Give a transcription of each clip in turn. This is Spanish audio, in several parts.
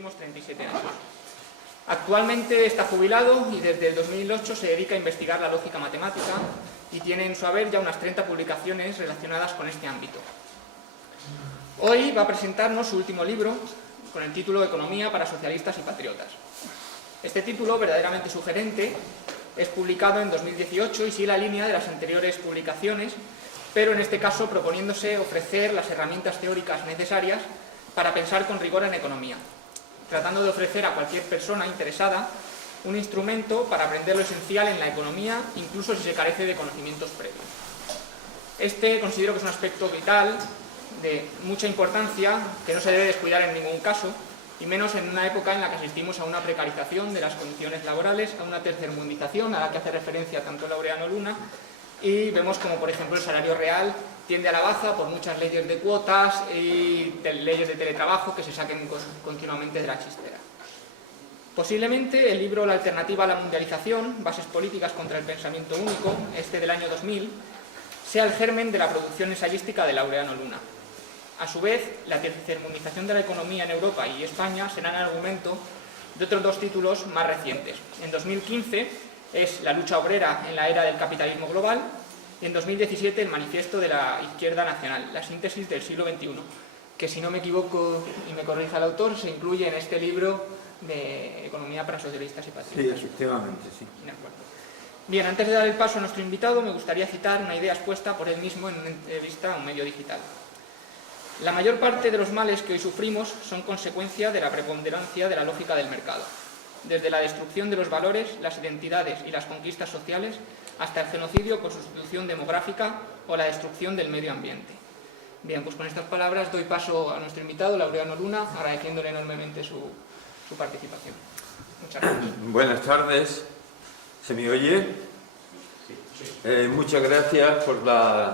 últimos 37 años. Actualmente está jubilado y desde el 2008 se dedica a investigar la lógica matemática y tiene en su haber ya unas 30 publicaciones relacionadas con este ámbito. Hoy va a presentarnos su último libro con el título Economía para socialistas y patriotas. Este título, verdaderamente sugerente, es publicado en 2018 y sigue la línea de las anteriores publicaciones, pero en este caso proponiéndose ofrecer las herramientas teóricas necesarias para pensar con rigor en economía, tratando de ofrecer a cualquier persona interesada un instrumento para aprender lo esencial en la economía, incluso si se carece de conocimientos previos. Este considero que es un aspecto vital, de mucha importancia, que no se debe descuidar en ningún caso, y menos en una época en la que asistimos a una precarización de las condiciones laborales, a una tercermundización a la que hace referencia tanto Laureano Luna, y vemos como, por ejemplo, el salario real tiende a la baja por muchas leyes de cuotas y leyes de teletrabajo que se saquen continuamente de la chistera. Posiblemente el libro La alternativa a la mundialización, bases políticas contra el pensamiento único, este del año 2000, sea el germen de la producción ensayística de Laureano Luna. A su vez, la tercermundización de la economía en Europa y España serán el argumento de otros dos títulos más recientes. En 2015 es La lucha obrera en la era del capitalismo global y en 2017 el manifiesto de la izquierda nacional, la síntesis del siglo XXI, que si no me equivoco y me corrija el autor, se incluye en este libro de Economía para socialistas y patriotas. Sí, efectivamente, sí. De acuerdo. Bien, antes de dar el paso a nuestro invitado, me gustaría citar una idea expuesta por él mismo en una entrevista a un medio digital. La mayor parte de los males que hoy sufrimos son consecuencia de la preponderancia de la lógica del mercado, desde la destrucción de los valores, las identidades y las conquistas sociales, hasta el genocidio por sustitución demográfica o la destrucción del medio ambiente. Bien, pues con estas palabras doy paso a nuestro invitado, Laureano Luna, agradeciéndole enormemente su participación. Muchas gracias. Buenas tardes. ¿Se me oye? Muchas gracias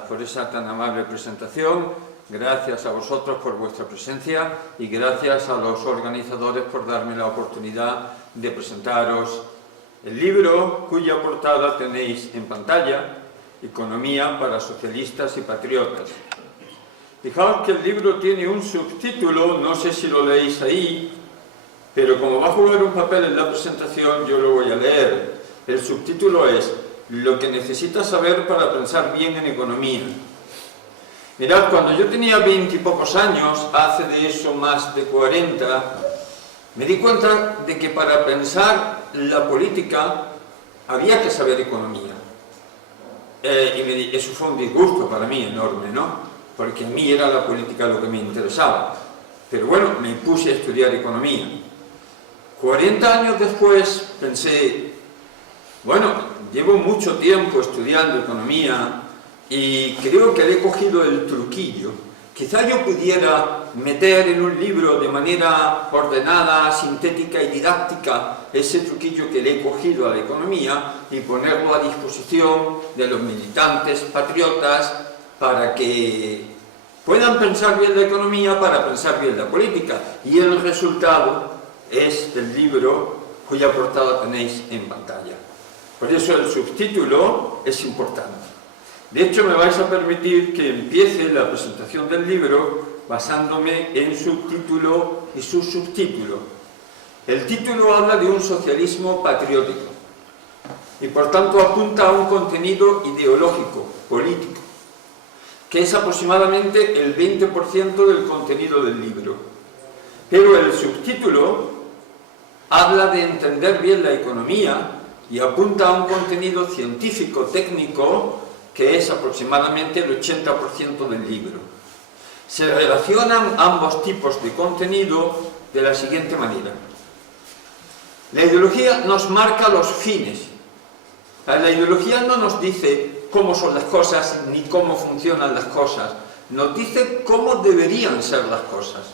por esa tan amable presentación. Gracias a vosotros por vuestra presencia y gracias a los organizadores por darme la oportunidad de presentaros el libro cuya portada tenéis en pantalla, Economía para socialistas y patriotas. Fijaos que el libro tiene un subtítulo, no sé si lo leéis ahí, pero como va a jugar un papel en la presentación, yo lo voy a leer. El subtítulo es Lo que necesitas saber para pensar bien en economía. Mirad, cuando yo tenía 20 y pocos años, hace de eso más de 40, me di cuenta de que para pensar la política había que saber economía. Eso fue un disgusto para mí enorme, ¿no? Porque a mí era la política lo que me interesaba. Pero bueno, me puse a estudiar economía. 40 años después pensé, bueno, llevo mucho tiempo estudiando economía y creo que le he cogido el truquillo. Quizá yo pudiera meter en un libro de manera ordenada, sintética y didáctica ese truquillo que le he cogido a la economía y ponerlo a disposición de los militantes patriotas para que puedan pensar bien la economía, para pensar bien la política. Y el resultado es el libro cuya portada tenéis en pantalla. Por eso el subtítulo es importante. De hecho, me vais a permitir que empiece la presentación del libro basándome en su título y su subtítulo. El título habla de un socialismo patriótico y por tanto apunta a un contenido ideológico, político, que es aproximadamente el 20% del contenido del libro. Pero el subtítulo habla de entender bien la economía y apunta a un contenido científico, técnico, que es aproximadamente el 80% del libro. Se relacionan ambos tipos de contenido de la siguiente manera. La ideología nos marca los fines. La ideología no nos dice cómo son las cosas ni cómo funcionan las cosas. Nos dice cómo deberían ser las cosas,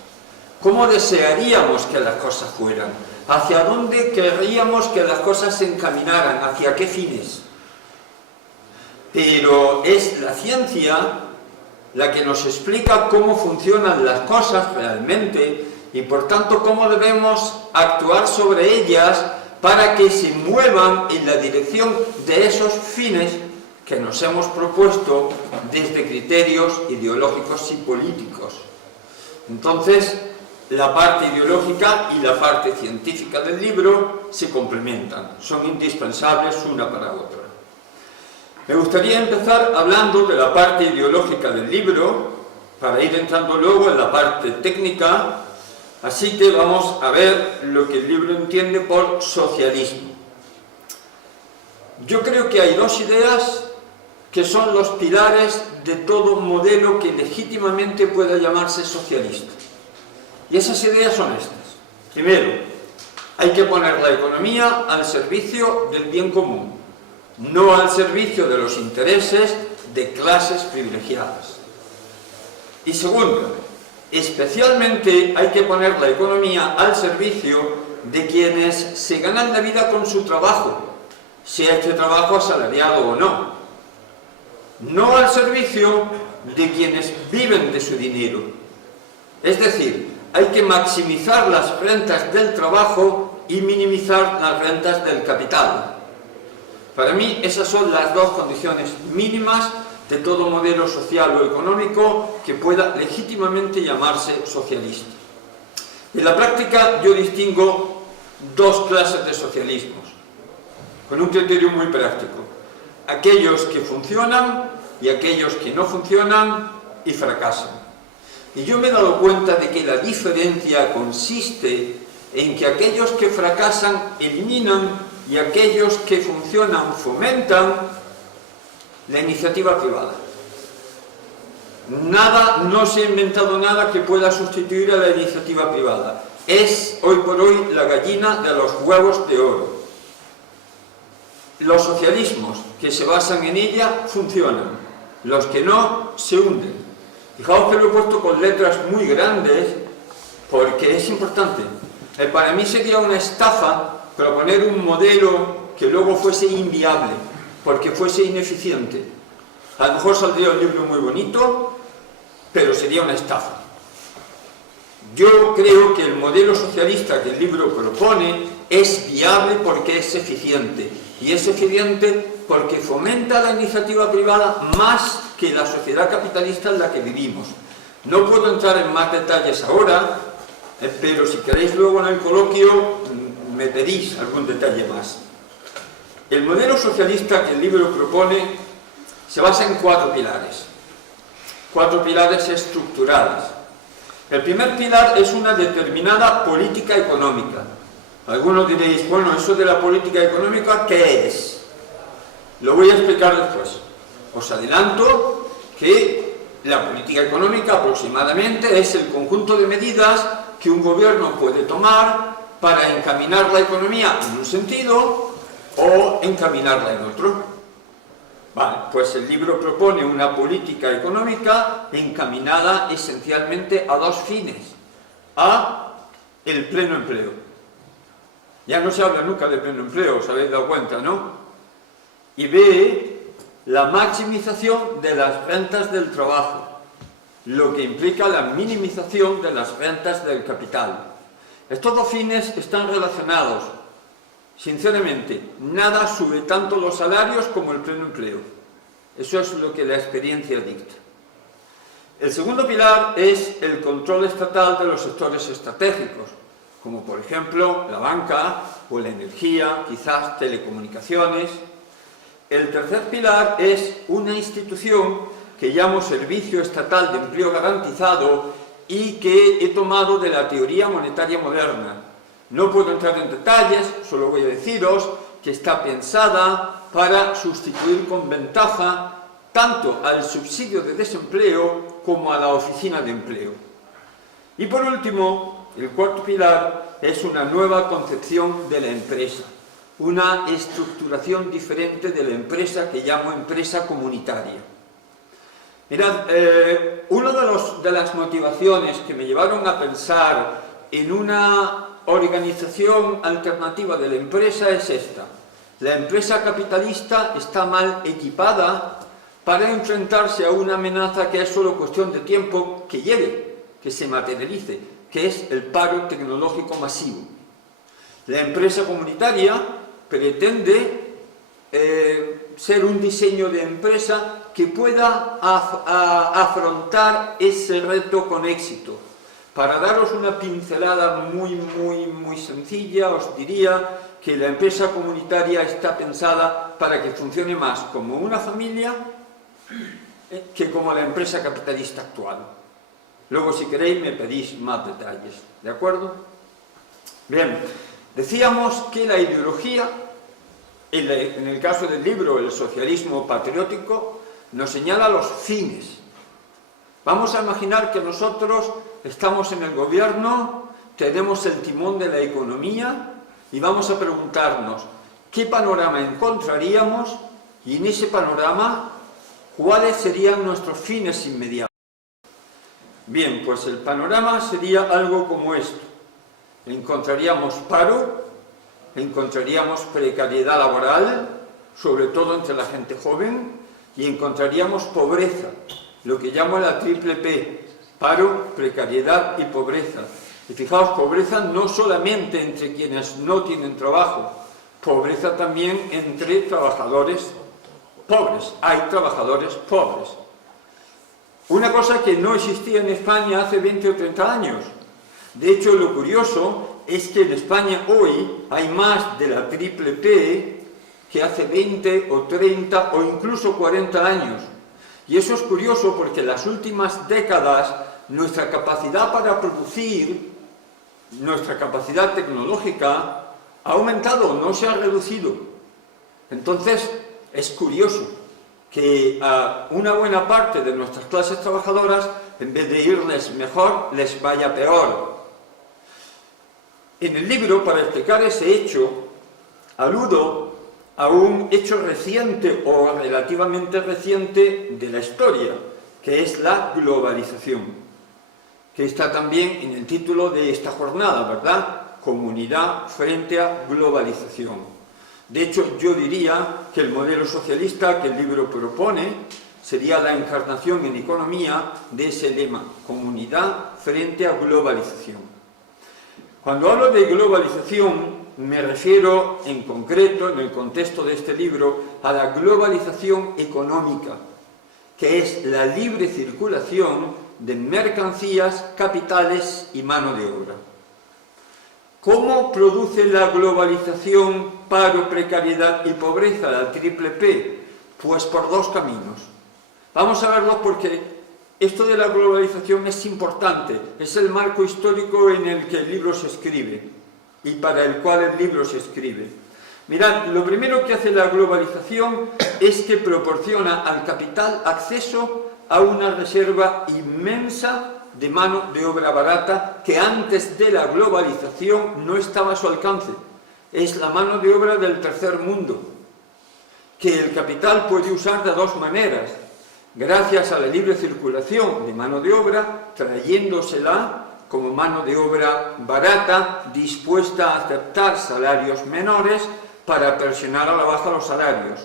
cómo desearíamos que las cosas fueran, hacia dónde querríamos que las cosas se encaminaran, hacia qué fines. Pero es la ciencia la que nos explica cómo funcionan las cosas realmente y por tanto cómo debemos actuar sobre ellas para que se muevan en la dirección de esos fines que nos hemos propuesto desde criterios ideológicos y políticos. Entonces, la parte ideológica y la parte científica del libro se complementan, son indispensables una para otra. Me gustaría empezar hablando de la parte ideológica del libro, para ir entrando luego en la parte técnica, así que vamos a ver lo que el libro entiende por socialismo. Yo creo que hay dos ideas que son los pilares de todo modelo que legítimamente pueda llamarse socialista. Y esas ideas son estas. Primero, hay que poner la economía al servicio del bien común, no al servicio de los intereses de clases privilegiadas. Y segundo, especialmente hay que poner la economía al servicio de quienes se ganan la vida con su trabajo, sea este trabajo asalariado o no. No al servicio de quienes viven de su dinero. Es decir, hay que maximizar las rentas del trabajo y minimizar las rentas del capital. Para mí esas son las dos condiciones mínimas de todo modelo social o económico que pueda legítimamente llamarse socialista. En la práctica yo distingo dos clases de socialismos, con un criterio muy práctico: aquellos que funcionan y aquellos que no funcionan y fracasan. Y yo me he dado cuenta de que la diferencia consiste en que aquellos que fracasan eliminan y aquellos que funcionan fomentan la iniciativa privada. No se ha inventado nada que pueda sustituir a la iniciativa privada. Es hoy por hoy la gallina de los huevos de oro. Los socialismos que se basan en ella funcionan, los que no se hunden. Fijaos que lo he puesto con letras muy grandes porque es importante. Para mí sería una estafa proponer un modelo que luego fuese inviable, porque fuese ineficiente. A lo mejor saldría un libro muy bonito, pero sería una estafa. Yo creo que el modelo socialista que el libro propone es viable porque es eficiente. Y es eficiente porque fomenta la iniciativa privada más que la sociedad capitalista en la que vivimos. No puedo entrar en más detalles ahora, pero si queréis luego en el coloquio me pedís algún detalle más. El modelo socialista que el libro propone se basa en cuatro pilares estructurales. El primer pilar es una determinada política económica. Algunos diréis, bueno, eso de la política económica, ¿qué es? Lo voy a explicar después. Os adelanto que la política económica aproximadamente es el conjunto de medidas que un gobierno puede tomar para encaminar la economía en un sentido o encaminarla en otro. Vale, pues el libro propone una política económica encaminada esencialmente a dos fines: a el pleno empleo. Ya no se habla nunca de pleno empleo, os habéis dado cuenta, ¿no? Y B, la maximización de las rentas del trabajo, lo que implica la minimización de las rentas del capital. Estos dos fines están relacionados. Sinceramente, nada sube tanto los salarios como el pleno empleo. Eso es lo que la experiencia dicta. El segundo pilar es el control estatal de los sectores estratégicos, como por ejemplo la banca o la energía, quizás telecomunicaciones. El tercer pilar es una institución que llamo Servicio Estatal de Empleo Garantizado y que he tomado de la teoría monetaria moderna. No puedo entrar en detalles, solo voy a deciros que está pensada para sustituir con ventaja tanto al subsidio de desempleo como a la oficina de empleo. Y por último, el cuarto pilar es una nueva concepción de la empresa, una estructuración diferente de la empresa que llamo empresa comunitaria. Mirad, una de las motivaciones que me llevaron a pensar en una organización alternativa de la empresa es esta: la empresa capitalista está mal equipada para enfrentarse a una amenaza que es solo cuestión de tiempo que llegue, que se materialice, que es el paro tecnológico masivo. La empresa comunitaria pretende ser un diseño de empresa que pueda afrontar ese reto con éxito, Para daros una pincelada muy sencilla, os diría que la empresa comunitaria está pensada para que funcione más como una familia que como la empresa capitalista actual. Luego, si queréis, me pedís más detalles, ¿de acuerdo? Bien, decíamos que la ideología, en el caso del libro El socialismo patriótico, nos señala los fines. Vamos a imaginar que nosotros estamos en el gobierno, tenemos el timón de la economía y vamos a preguntarnos qué panorama encontraríamos y en ese panorama cuáles serían nuestros fines inmediatos. Bien, pues el panorama sería algo como esto. Encontraríamos paro, encontraríamos precariedad laboral, sobre todo entre la gente joven, y encontraríamos pobreza, lo que llamo la triple P: paro, precariedad y pobreza. Y fijaos, pobreza no solamente entre quienes no tienen trabajo, pobreza también entre trabajadores pobres. Hay trabajadores pobres. Una cosa que no existía en España hace 20 o 30 años. De hecho, lo curioso es que en España hoy hay más de la triple P que hace 20 o 30 o incluso 40 años. Y eso es curioso porque en las últimas décadas nuestra capacidad para producir, nuestra capacidad tecnológica ha aumentado, no se ha reducido. Entonces, es curioso que a una buena parte de nuestras clases trabajadoras, en vez de irles mejor, les vaya peor. En el libro, para explicar ese hecho, aludo a un hecho reciente o relativamente reciente de la historia, que es la globalización, que está también en el título de esta jornada, ¿verdad? Comunidad frente a globalización. De hecho, yo diría que el modelo socialista que el libro propone sería la encarnación en economía de ese lema: comunidad frente a globalización. Cuando hablo de globalización, me refiero en concreto, en el contexto de este libro, a la globalización económica, que es la libre circulación de mercancías, capitales y mano de obra. ¿Cómo produce la globalización paro, precariedad y pobreza, la triple P? Pues por dos caminos. Vamos a verlos porque esto de la globalización es importante, es el marco histórico en el que el libro se escribe y para el cual el libro se escribe. Mirad, lo primero que hace la globalización es que proporciona al capital acceso a una reserva inmensa de mano de obra barata que antes de la globalización no estaba a su alcance. Es la mano de obra del tercer mundo, que el capital puede usar de dos maneras: gracias a la libre circulación de mano de obra, trayéndosela como mano de obra barata, dispuesta a aceptar salarios menores para presionar a la baja los salarios.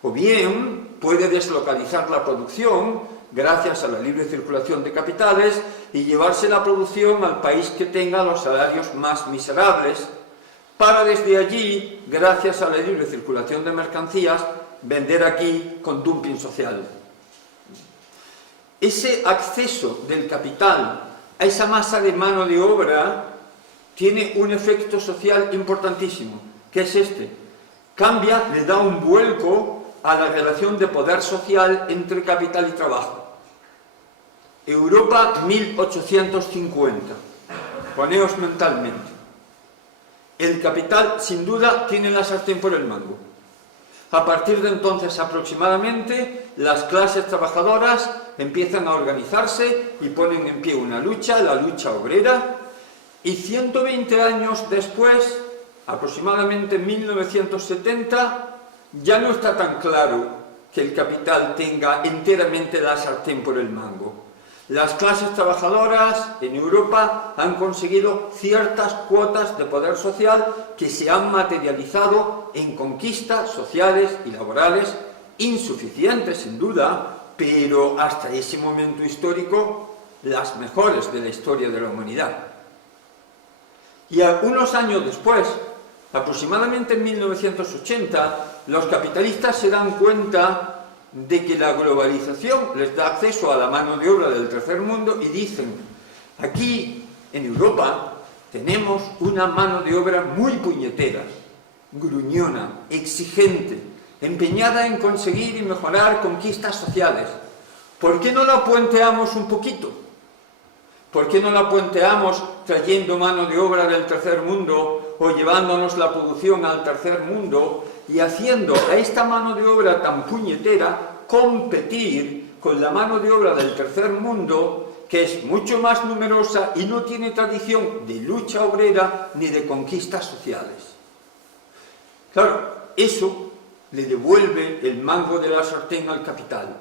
O bien puede deslocalizar la producción gracias a la libre circulación de capitales y llevarse la producción al país que tenga los salarios más miserables, para desde allí, gracias a la libre circulación de mercancías, vender aquí con dumping social. Ese acceso del capital a esa masa de mano de obra tiene un efecto social importantísimo, que es este: cambia, le da un vuelco a la relación de poder social entre capital y trabajo. Europa 1850, poneos mentalmente. El capital, sin duda, tiene la sartén por el mango. A partir de entonces, aproximadamente, las clases trabajadoras empiezan a organizarse y ponen en pie una lucha, la lucha obrera, y 120 años después, aproximadamente en 1970, ya no está tan claro que el capital tenga enteramente la sartén por el mango. Las clases trabajadoras en Europa han conseguido ciertas cuotas de poder social que se han materializado en conquistas sociales y laborales insuficientes, sin duda, pero hasta ese momento histórico las mejores de la historia de la humanidad. Y unos años después, aproximadamente en 1980, los capitalistas se dan cuenta de que la globalización les da acceso a la mano de obra del tercer mundo y dicen: Aquí, en Europa, tenemos una mano de obra muy puñetera, gruñona, exigente, empeñada en conseguir y mejorar conquistas sociales. ¿Por qué no la puenteamos un poquito? ¿Por qué no la puenteamos trayendo mano de obra del tercer mundo o llevándonos la producción al tercer mundo y haciendo a esta mano de obra tan puñetera competir con la mano de obra del tercer mundo, que es mucho más numerosa y no tiene tradición de lucha obrera ni de conquistas sociales? Claro, eso le devuelve el mango de la sartén al capital.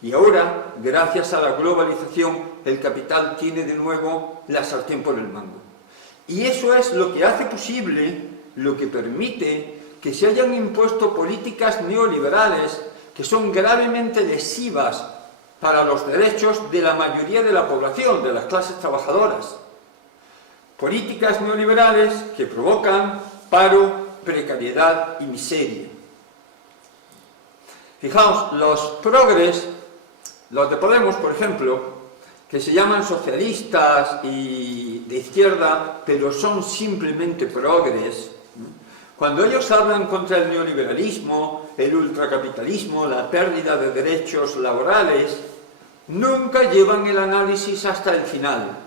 Y ahora, gracias a la globalización, el capital tiene de nuevo la sartén por el mango. Y eso es lo que hace posible, lo que permite que se hayan impuesto políticas neoliberales que son gravemente lesivas para los derechos de la mayoría de la población, de las clases trabajadoras. Políticas neoliberales que provocan paro, precariedad y miseria. Fijaos, los progres, los de Podemos, por ejemplo, que se llaman socialistas y de izquierda, pero son simplemente progres, cuando ellos hablan contra el neoliberalismo, el ultracapitalismo, la pérdida de derechos laborales, nunca llevan el análisis hasta el final.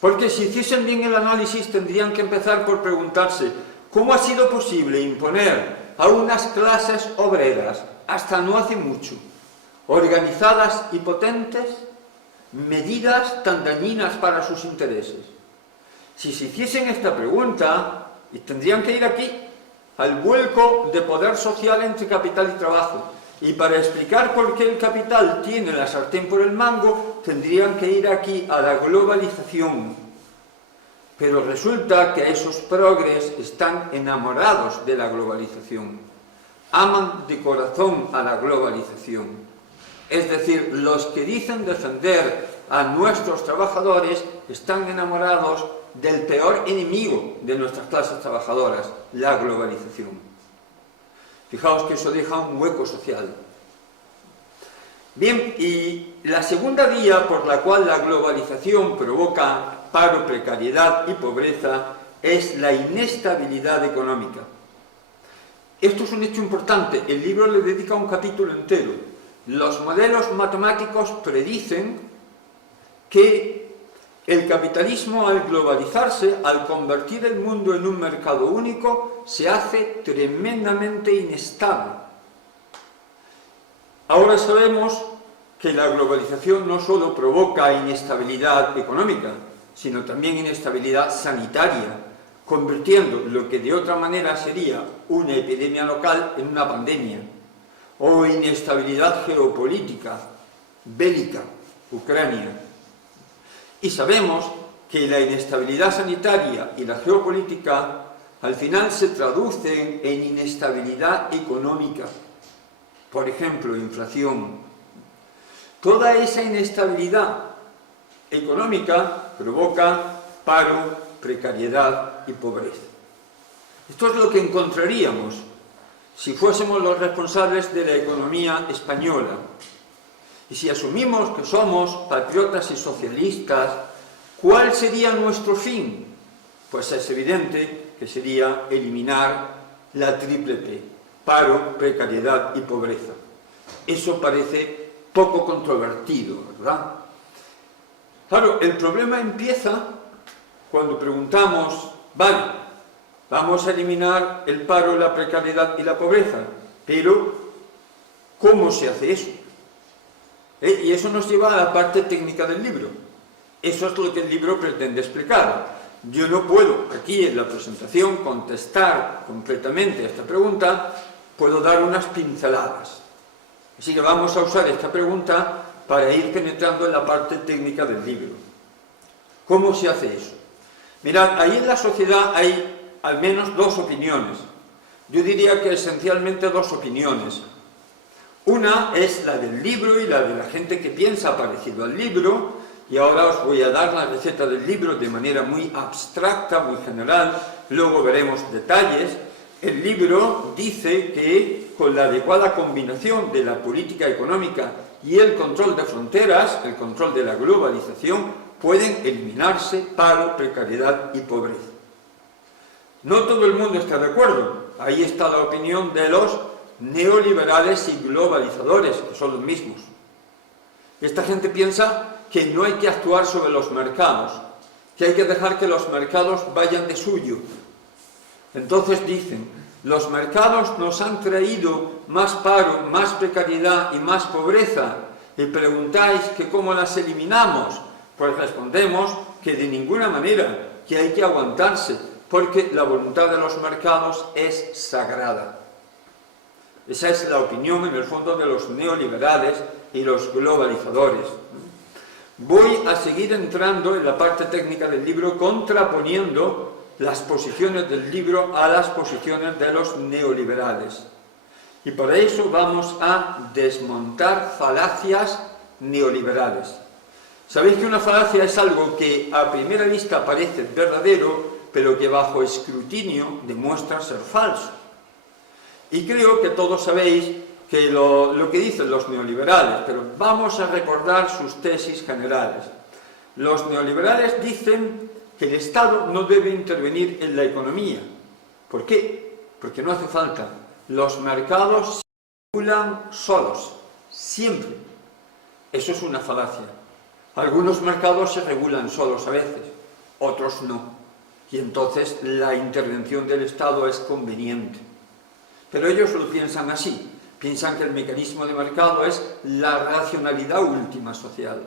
Porque si hiciesen bien el análisis tendrían que empezar por preguntarse ¿cómo ha sido posible imponer a unas clases obreras, hasta no hace mucho, organizadas y potentes, medidas tan dañinas para sus intereses? Si se hiciesen esta pregunta, tendrían que ir aquí, al vuelco de poder social entre capital y trabajo. Y para explicar por qué el capital tiene la sartén por el mango, tendrían que ir aquí a la globalización. Pero resulta que esos progres están enamorados de la globalización. Aman de corazón a la globalización. Es decir, los que dicen defender a nuestros trabajadores están enamorados del peor enemigo de nuestras clases trabajadoras, la globalización. Fijaos que eso deja un hueco social. Bien, y la segunda vía por la cual la globalización provoca paro, precariedad y pobreza es la inestabilidad económica. Esto es un hecho importante, el libro le dedica un capítulo entero. Los modelos matemáticos predicen que el capitalismo, al globalizarse, al convertir el mundo en un mercado único, se hace tremendamente inestable. Ahora sabemos que la globalización no solo provoca inestabilidad económica, sino también inestabilidad sanitaria, convirtiendo lo que de otra manera sería una epidemia local en una pandemia, o inestabilidad geopolítica, bélica, Ucrania. Y sabemos que la inestabilidad sanitaria y la geopolítica al final se traducen en inestabilidad económica. Por ejemplo, inflación. Toda esa inestabilidad económica provoca paro, precariedad y pobreza. Esto es lo que encontraríamos si fuésemos los responsables de la economía española. Y si asumimos que somos patriotas y socialistas, ¿cuál sería nuestro fin? Pues es evidente que sería eliminar la triple P: paro, precariedad y pobreza. Eso parece poco controvertido, ¿verdad? Claro, el problema empieza cuando preguntamos, vale, vamos a eliminar el paro, la precariedad y la pobreza, pero ¿cómo se hace eso? Y eso nos lleva a la parte técnica del libro. Eso es lo que el libro pretende explicar. Yo no puedo aquí en la presentación contestar completamente a esta pregunta, puedo dar unas pinceladas. Así que vamos a usar esta pregunta para ir penetrando en la parte técnica del libro. ¿Cómo se hace eso? Mirad, ahí en la sociedad hay al menos dos opiniones. Yo diría que esencialmente dos opiniones. Una es la del libro y la de la gente que piensa parecido al libro, y ahora os voy a dar la receta del libro de manera muy abstracta, muy general, luego veremos detalles. El libro dice que con la adecuada combinación de la política económica y el control de fronteras, el control de la globalización, pueden eliminarse paro, precariedad y pobreza. No todo el mundo está de acuerdo. Ahí está la opinión de los neoliberales y globalizadores, que son los mismos. Esta gente piensa que no hay que actuar sobre los mercados, que hay que dejar que los mercados vayan de suyo. Entonces dicen, los mercados nos han traído más paro, más precariedad y más pobreza, y preguntáis que cómo las eliminamos. Pues respondemos que de ninguna manera, que hay que aguantarse, porque la voluntad de los mercados es sagrada. Esa es la opinión, en el fondo, de los neoliberales y los globalizadores. Voy a seguir entrando en la parte técnica del libro, contraponiendo las posiciones del libro a las posiciones de los neoliberales. Y para eso vamos a desmontar falacias neoliberales. Sabéis que una falacia es algo que a primera vista parece verdadero, pero que bajo escrutinio demuestra ser falso. Y creo que todos sabéis que lo que dicen los neoliberales, pero vamos a recordar sus tesis generales. Los neoliberales dicen que el Estado no debe intervenir en la economía. ¿Por qué? Porque no hace falta. Los mercados se regulan solos, siempre. Eso es una falacia. Algunos mercados se regulan solos a veces, otros no. Y entonces la intervención del Estado es conveniente. Pero ellos lo piensan así. Piensan que el mecanismo de mercado es la racionalidad última social.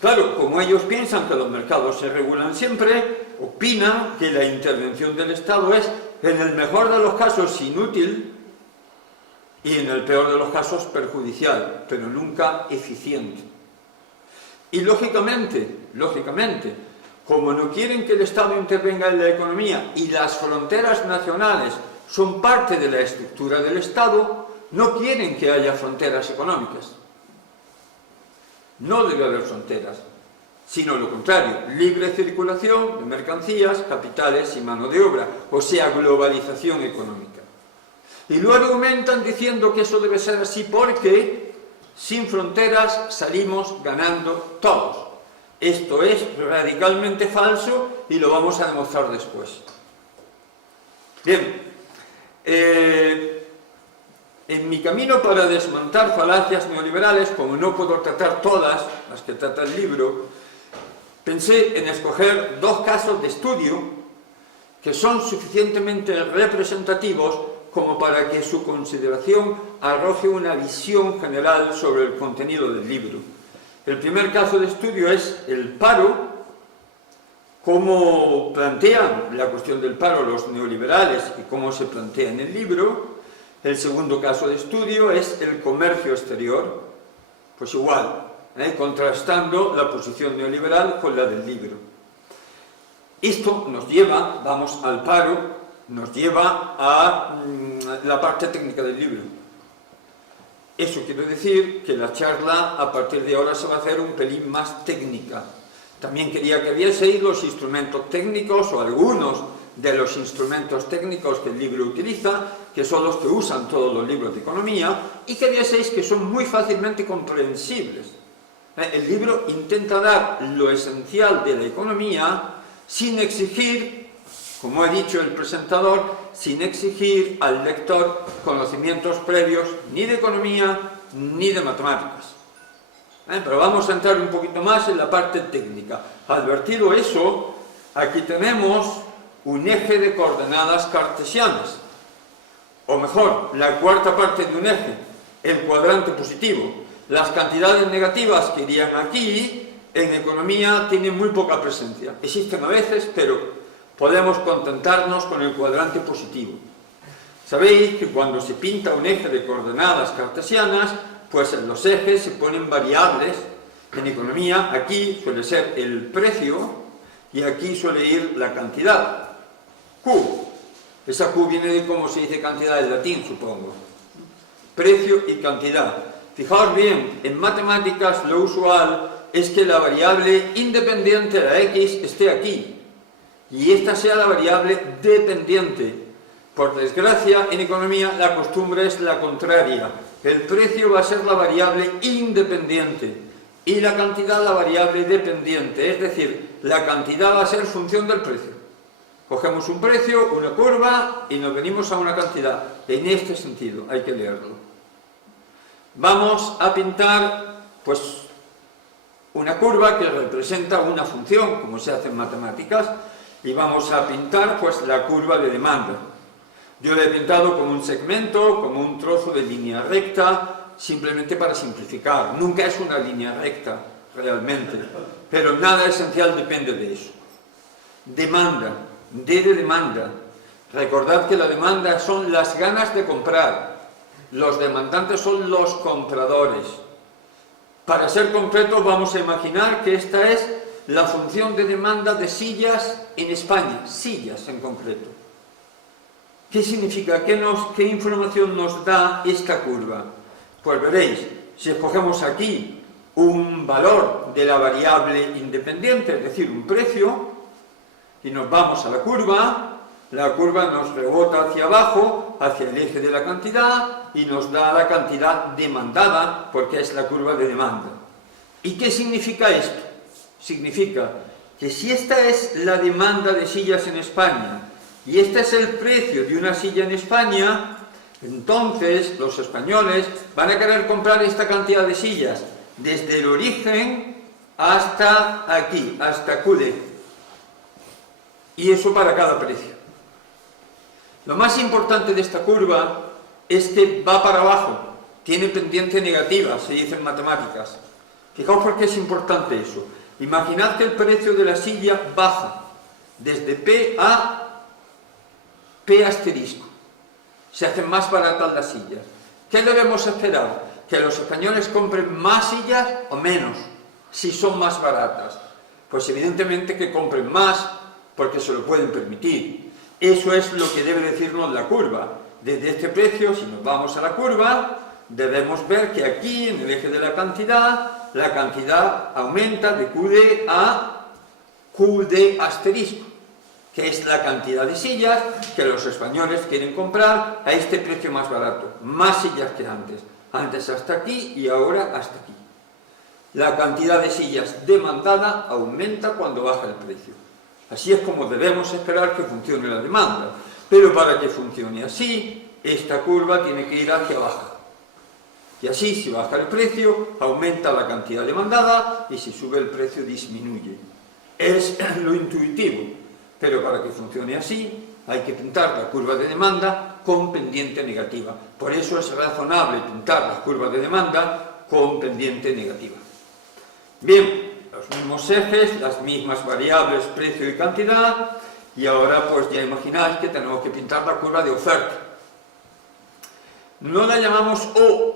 Claro, como ellos piensan que los mercados se regulan siempre, opinan que la intervención del Estado es, en el mejor de los casos, inútil y en el peor de los casos, perjudicial, pero nunca eficiente. Y lógicamente, como no quieren que el Estado intervenga en la economía y las fronteras nacionales son parte de la estructura del Estado, no quieren que haya fronteras económicas. No debe haber fronteras, sino lo contrario, libre circulación de mercancías, capitales y mano de obra, o sea, globalización económica. Y luego argumentan diciendo que eso debe ser así porque sin fronteras salimos ganando todos. Esto es radicalmente falso y lo vamos a demostrar después. Bien, en mi camino para desmontar falacias neoliberales, como no puedo tratar todas las que trata el libro, pensé en escoger dos casos de estudio que son suficientemente representativos como para que su consideración arroje una visión general sobre el contenido del libro. El primer caso de estudio es el paro, cómo plantean la cuestión del paro los neoliberales y cómo se plantea en el libro. El segundo caso de estudio es el comercio exterior, pues igual, contrastando la posición neoliberal con la del libro. Esto nos lleva, vamos al paro, nos lleva a la parte técnica del libro. Eso quiere decir que la charla a partir de ahora se va a hacer un pelín más técnica. También quería que vieseis los instrumentos técnicos o algunos de los instrumentos técnicos que el libro utiliza, que son los que usan todos los libros de economía, y que vieseis que son muy fácilmente comprensibles. El libro intenta dar lo esencial de la economía sin exigir, como ha dicho el presentador, sin exigir al lector conocimientos previos ni de economía ni de matemáticas. Pero vamos a entrar un poquito más en la parte técnica. Advertido eso, aquí tenemos un eje de coordenadas cartesianas, o mejor, la cuarta parte de un eje, el cuadrante positivo. Las cantidades negativas que irían aquí, en economía, tienen muy poca presencia. Existen a veces, pero podemos contentarnos con el cuadrante positivo. Sabéis que cuando se pinta un eje de coordenadas cartesianas, pues en los ejes se ponen variables. En economía, aquí suele ser el precio y aquí suele ir la cantidad. Q. Esa Q viene de cómo se dice cantidad en latín, supongo. Precio y cantidad. Fijaos bien, en matemáticas lo usual es que la variable independiente de la X esté aquí y esta sea la variable dependiente. Por desgracia, en economía la costumbre es la contraria. El precio va a ser la variable independiente y la cantidad la variable dependiente, es decir, la cantidad va a ser función del precio. Cogemos un precio, una curva y nos venimos a una cantidad. En este sentido hay que leerlo. Vamos a pintar pues una curva que representa una función, como se hace en matemáticas, y vamos a pintar pues la curva de demanda. Yo lo he pintado como un segmento, como un trozo de línea recta, simplemente para simplificar. Nunca es una línea recta, realmente, pero nada esencial depende de eso. Demanda, D de demanda. Recordad que la demanda son las ganas de comprar, los demandantes son los compradores. Para ser concretos, vamos a imaginar que esta es la función de demanda de sillas en España, sillas en concreto. ¿Qué significa? ¿Qué información nos da esta curva? Pues veréis, si escogemos aquí un valor de la variable independiente, es decir, un precio, y nos vamos a la curva nos rebota hacia abajo, hacia el eje de la cantidad, y nos da la cantidad demandada, porque es la curva de demanda. ¿Y qué significa esto? Significa que si esta es la demanda de sillas en España, y este es el precio de una silla en España, entonces los españoles van a querer comprar esta cantidad de sillas, desde el origen hasta aquí, hasta QD. Y eso para cada precio. Lo más importante de esta curva es que va para abajo, tiene pendiente negativa, se dice en matemáticas. Fijaos por qué es importante eso. Imaginad que el precio de la silla baja desde P a P asterisco. Se hacen más baratas las sillas. ¿Qué debemos esperar? ¿Que los españoles compren más sillas o menos, si son más baratas? Pues evidentemente que compren más, porque se lo pueden permitir. Eso es lo que debe decirnos la curva. Desde este precio, si nos vamos a la curva, debemos ver que aquí, en el eje de la cantidad aumenta de QD a QD asterisco, que es la cantidad de sillas que los españoles quieren comprar a este precio más barato. Más sillas que antes. Antes hasta aquí y ahora hasta aquí. La cantidad de sillas demandada aumenta cuando baja el precio. Así es como debemos esperar que funcione la demanda. Pero para que funcione así, esta curva tiene que ir hacia abajo. Y así, si baja el precio, aumenta la cantidad demandada, y si sube el precio, disminuye. Es lo intuitivo. Pero para que funcione así, hay que pintar la curva de demanda con pendiente negativa. Por eso es razonable pintar la curva de demanda con pendiente negativa. Bien, los mismos ejes, las mismas variables, precio y cantidad, y ahora pues ya imagináis que tenemos que pintar la curva de oferta. No la llamamos O,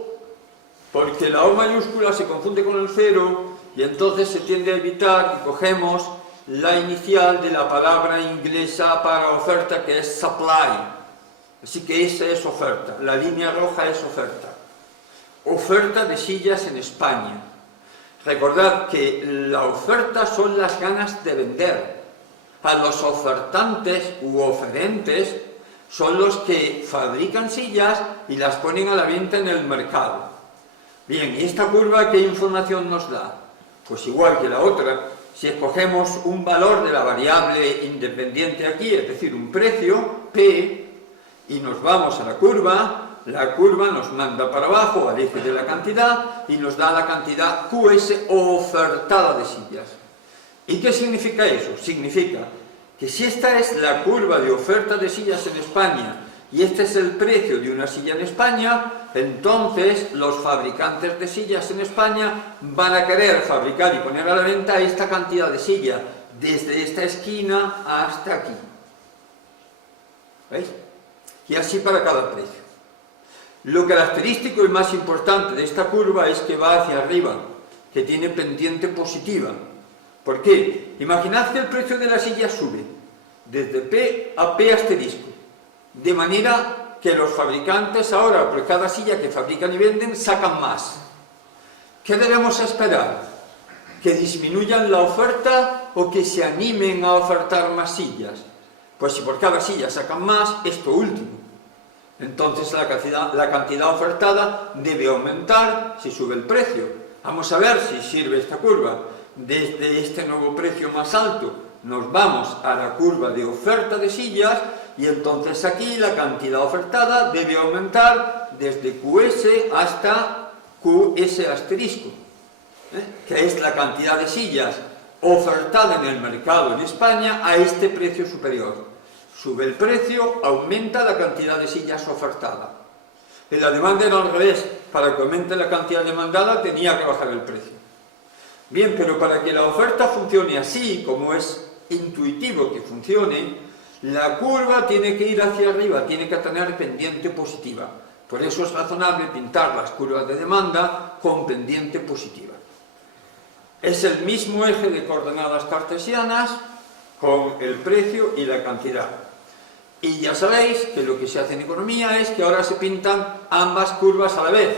porque la O mayúscula se confunde con el cero, y entonces se tiende a evitar y cogemos la inicial de la palabra inglesa para oferta, que es supply. Así que esa es oferta, la línea roja es oferta. Oferta de sillas en España. Recordad que la oferta son las ganas de vender. A los ofertantes u oferentes son los que fabrican sillas y las ponen a la venta en el mercado. Bien, ¿y esta curva qué información nos da? Pues igual que la otra, si escogemos un valor de la variable independiente aquí, es decir, un precio, P, y nos vamos a la curva nos manda para abajo al eje de la cantidad y nos da la cantidad QS ofertada de sillas. ¿Y qué significa eso? Significa que si esta es la curva de oferta de sillas en España y este es el precio de una silla en España, entonces los fabricantes de sillas en España van a querer fabricar y poner a la venta esta cantidad de sillas, desde esta esquina hasta aquí. ¿Veis? Y así para cada precio. Lo característico y más importante de esta curva es que va hacia arriba, que tiene pendiente positiva. ¿Por qué? Imaginad que el precio de la silla sube desde P a P asterisco, de manera que los fabricantes ahora, por cada silla que fabrican y venden, sacan más. ¿Qué debemos esperar? ¿Que disminuyan la oferta o que se animen a ofertar más sillas? Pues si por cada silla sacan más, esto último. Entonces la cantidad ofertada debe aumentar si sube el precio. Vamos a ver si sirve esta curva. Desde este nuevo precio más alto nos vamos a la curva de oferta de sillas y entonces aquí la cantidad ofertada debe aumentar desde QS hasta QS asterisco, que es la cantidad de sillas ofertada en el mercado en España a este precio superior. Sube el precio, aumenta la cantidad de sillas ofertada. En la demanda era al revés, para que aumente la cantidad demandada tenía que bajar el precio. Bien, pero para que la oferta funcione así, como es intuitivo que funcione, la curva tiene que ir hacia arriba, tiene que tener pendiente positiva. Por eso es razonable pintar las curvas de demanda con pendiente positiva. Es el mismo eje de coordenadas cartesianas con el precio y la cantidad. Y ya sabéis que lo que se hace en economía es que ahora se pintan ambas curvas a la vez.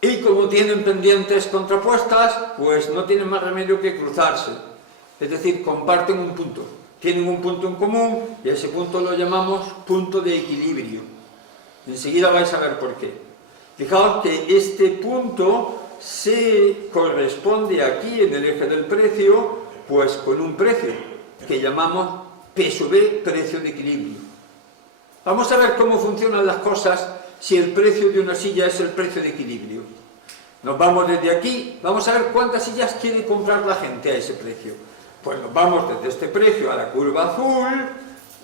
Y como tienen pendientes contrapuestas, pues no tienen más remedio que cruzarse. Es decir, comparten un punto. Tienen un punto en común y ese punto lo llamamos punto de equilibrio. Enseguida vais a ver por qué. Fijaos que este punto se corresponde aquí en el eje del precio, pues con un precio que llamamos P sub E, precio de equilibrio. Vamos a ver cómo funcionan las cosas si el precio de una silla es el precio de equilibrio. Nos vamos desde aquí, vamos a ver cuántas sillas quiere comprar la gente a ese precio. Pues nos vamos desde este precio a la curva azul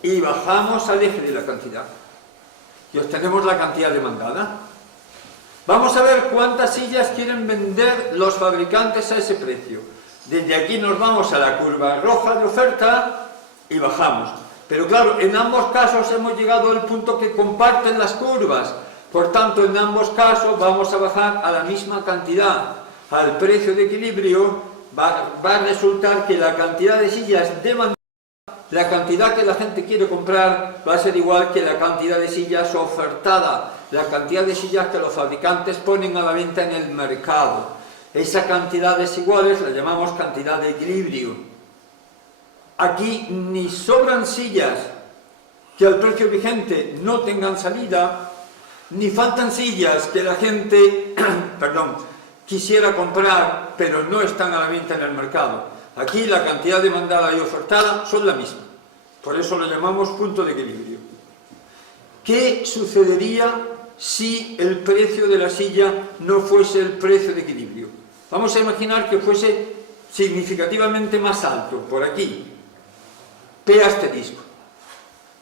y bajamos al eje de la cantidad. Y obtenemos la cantidad demandada. Vamos a ver cuántas sillas quieren vender los fabricantes a ese precio. Desde aquí nos vamos a la curva roja de oferta y bajamos. Pero claro, en ambos casos hemos llegado al punto que comparten las curvas. Por tanto, en ambos casos vamos a bajar a la misma cantidad. Al precio de equilibrio va a resultar que la cantidad de sillas demandadas, la cantidad que la gente quiere comprar, va a ser igual que la cantidad de sillas ofertada, la cantidad de sillas que los fabricantes ponen a la venta en el mercado. Esa cantidad desiguales la llamamos cantidad de equilibrio. Aquí ni sobran sillas que al precio vigente no tengan salida, ni faltan sillas que la gente quisiera comprar, pero no están a la venta en el mercado. Aquí la cantidad demandada y ofertada son la misma. Por eso lo llamamos punto de equilibrio. ¿Qué sucedería si el precio de la silla no fuese el precio de equilibrio? Vamos a imaginar que fuese significativamente más alto, por aquí, P asterisco.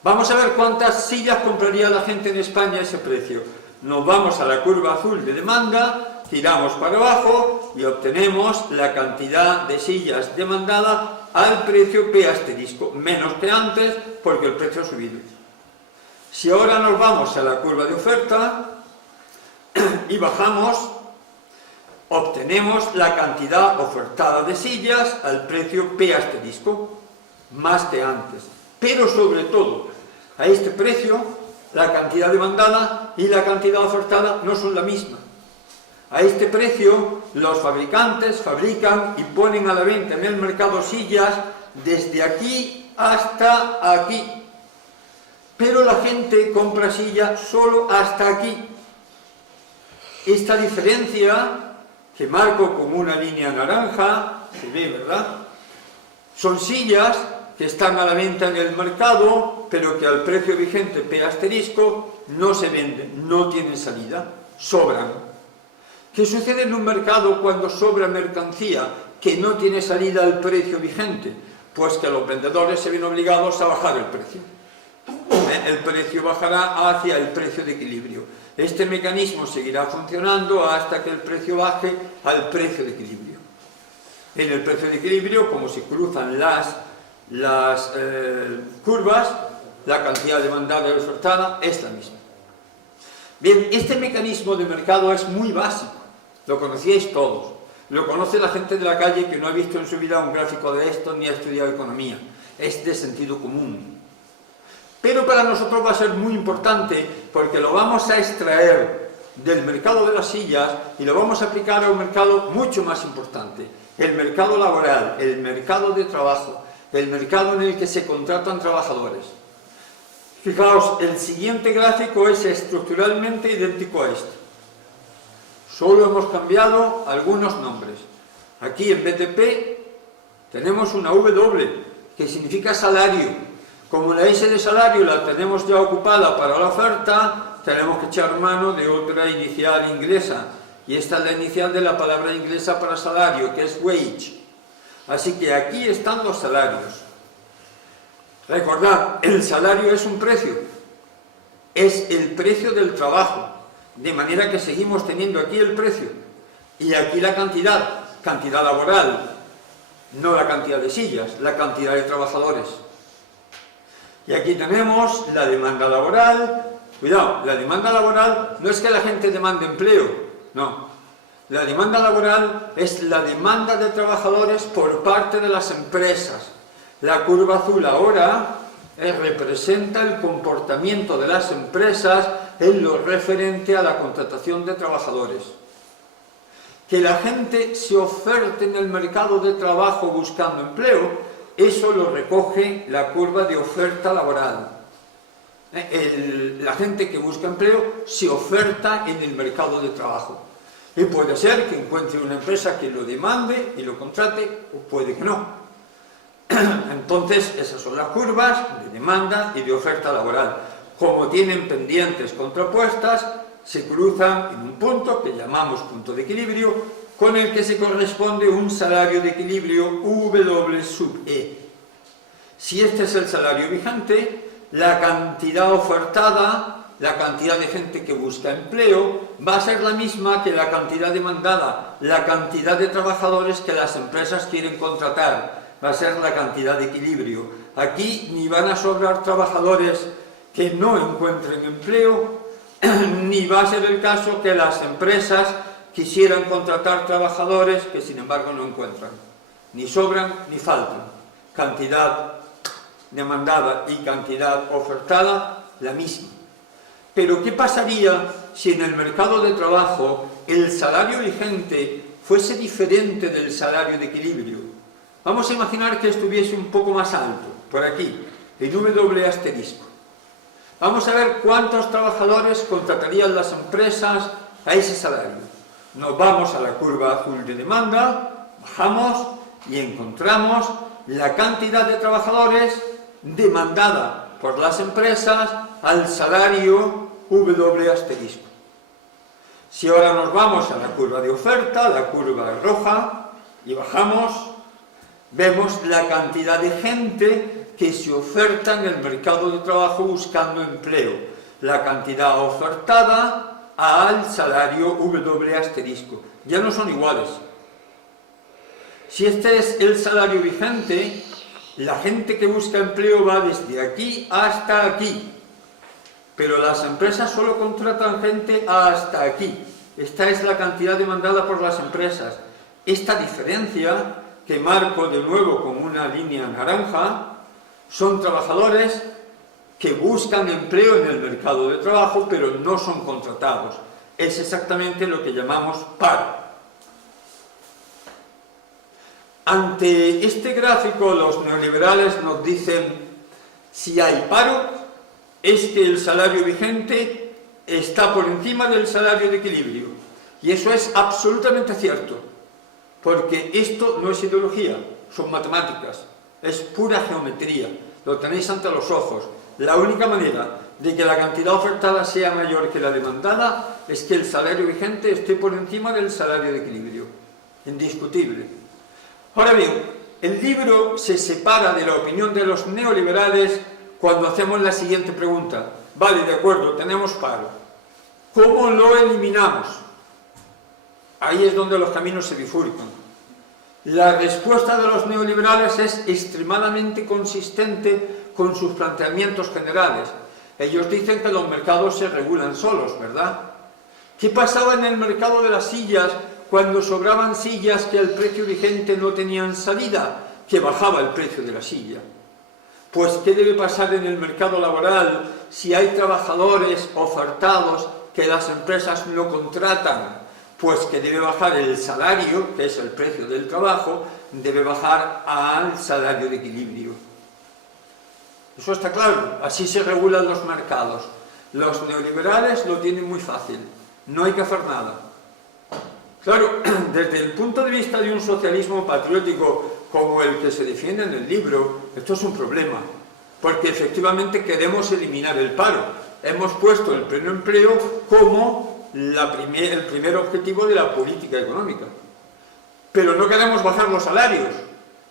Vamos a ver cuántas sillas compraría la gente en España a ese precio. Nos vamos a la curva azul de demanda, giramos para abajo y obtenemos la cantidad de sillas demandada al precio P asterisco, menos que antes porque el precio ha subido. Si ahora nos vamos a la curva de oferta y bajamos, obtenemos la cantidad ofertada de sillas al precio P asterisco, más que antes. Pero sobre todo, a este precio, la cantidad demandada y la cantidad ofertada no son la misma. A este precio, los fabricantes fabrican y ponen a la venta en el mercado sillas desde aquí hasta aquí. Pero la gente compra sillas solo hasta aquí. Esta diferencia, que marco como una línea naranja, se ve, ¿verdad? Son sillas que están a la venta en el mercado, pero que al precio vigente P asterisco no se venden, no tienen salida, sobran. ¿Qué sucede en un mercado cuando sobra mercancía que no tiene salida al precio vigente? Pues que los vendedores se ven obligados a bajar el precio. El precio bajará hacia el precio de equilibrio. Este mecanismo seguirá funcionando hasta que el precio baje al precio de equilibrio. En el precio de equilibrio, como se cruzan las curvas, la cantidad demandada y ofertada es la misma. Bien, este mecanismo de mercado es muy básico, lo conocíais todos, lo conoce la gente de la calle que no ha visto en su vida un gráfico de esto ni ha estudiado economía, es de sentido común. Pero para nosotros va a ser muy importante porque lo vamos a extraer del mercado de las sillas y lo vamos a aplicar a un mercado mucho más importante, el mercado laboral, el mercado de trabajo, el mercado en el que se contratan trabajadores. Fijaos, el siguiente gráfico es estructuralmente idéntico a este. Solo hemos cambiado algunos nombres. Aquí en vez de P tenemos una W, que significa salario. Como la S de salario la tenemos ya ocupada para la oferta, tenemos que echar mano de otra inicial inglesa. Y esta es la inicial de la palabra inglesa para salario, que es wage. Así que aquí están los salarios. Recordad, el salario es un precio. Es el precio del trabajo. De manera que seguimos teniendo aquí el precio. Y aquí la cantidad laboral. No la cantidad de sillas, la cantidad de trabajadores. Y aquí tenemos la demanda laboral. Cuidado, la demanda laboral no es que la gente demande empleo, no. La demanda laboral es la demanda de trabajadores por parte de las empresas. La curva azul ahora representa el comportamiento de las empresas en lo referente a la contratación de trabajadores. Que la gente se oferte en el mercado de trabajo buscando empleo, eso lo recoge la curva de oferta laboral. La gente que busca empleo se oferta en el mercado de trabajo. Y puede ser que encuentre una empresa que lo demande y lo contrate, o puede que no. Entonces, esas son las curvas de demanda y de oferta laboral. Como tienen pendientes contrapuestas, se cruzan en un punto que llamamos punto de equilibrio, con el que se corresponde un salario de equilibrio W sub E. Si este es el salario vigente, la cantidad ofertada, la cantidad de gente que busca empleo, va a ser la misma que la cantidad demandada, la cantidad de trabajadores que las empresas quieren contratar, va a ser la cantidad de equilibrio. Aquí ni van a sobrar trabajadores que no encuentren empleo, ni va a ser el caso que las empresas quisieran contratar trabajadores que sin embargo no encuentran. Ni sobran ni faltan. Cantidad demandada y cantidad ofertada, la misma. Pero ¿qué pasaría si en el mercado de trabajo el salario vigente fuese diferente del salario de equilibrio? Vamos a imaginar que estuviese un poco más alto, por aquí, en W asterisco. Vamos a ver cuántos trabajadores contratarían las empresas a ese salario. Nos vamos a la curva azul de demanda, bajamos y encontramos la cantidad de trabajadores demandada por las empresas al salario W asterisco. Si ahora nos vamos a la curva de oferta, la curva roja, y bajamos, vemos la cantidad de gente que se oferta en el mercado de trabajo buscando empleo, la cantidad ofertada al salario W asterisco. Ya no son iguales. Si este es el salario vigente, la gente que busca empleo va desde aquí hasta aquí, pero las empresas solo contratan gente hasta aquí. Esta es la cantidad demandada por las empresas. Esta diferencia, que marco de nuevo con una línea naranja, son trabajadores que buscan empleo en el mercado de trabajo, pero no son contratados. Es exactamente lo que llamamos paro. Ante este gráfico, los neoliberales nos dicen, si hay paro, es que el salario vigente está por encima del salario de equilibrio. Y eso es absolutamente cierto, porque esto no es ideología, son matemáticas. Es pura geometría, lo tenéis ante los ojos. La única manera de que la cantidad ofertada sea mayor que la demandada es que el salario vigente esté por encima del salario de equilibrio. Indiscutible. Ahora bien, el libro se separa de la opinión de los neoliberales cuando hacemos la siguiente pregunta. Vale, de acuerdo, tenemos paro. ¿Cómo lo eliminamos? Ahí es donde los caminos se bifurcan. La respuesta de los neoliberales es extremadamente consistente con sus planteamientos generales. Ellos dicen que los mercados se regulan solos, ¿verdad? ¿Qué pasaba en el mercado de las sillas cuando sobraban sillas que al precio vigente no tenían salida? Que bajaba el precio de la silla. Pues, ¿qué debe pasar en el mercado laboral si hay trabajadores ofertados que las empresas no contratan? Pues que debe bajar el salario, que es el precio del trabajo, debe bajar al salario de equilibrio. Eso está claro, así se regulan los mercados. Los neoliberales lo tienen muy fácil, no hay que hacer nada. Claro, desde el punto de vista de un socialismo patriótico como el que se defiende en el libro, esto es un problema, porque efectivamente queremos eliminar el paro. Hemos puesto el pleno empleo como el primer objetivo de la política económica. Pero no queremos bajar los salarios,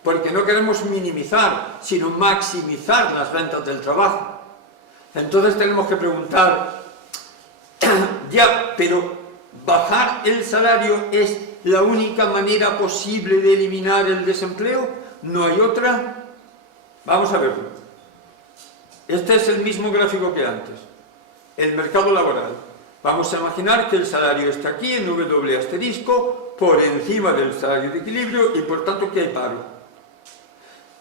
porque no queremos minimizar, sino maximizar las rentas del trabajo. Entonces tenemos que preguntar, ya, pero ¿bajar el salario es la única manera posible de eliminar el desempleo? ¿No hay otra? Vamos a verlo. Este es el mismo gráfico que antes. El mercado laboral. Vamos a imaginar que el salario está aquí en W asterisco, por encima del salario de equilibrio y por tanto que hay paro.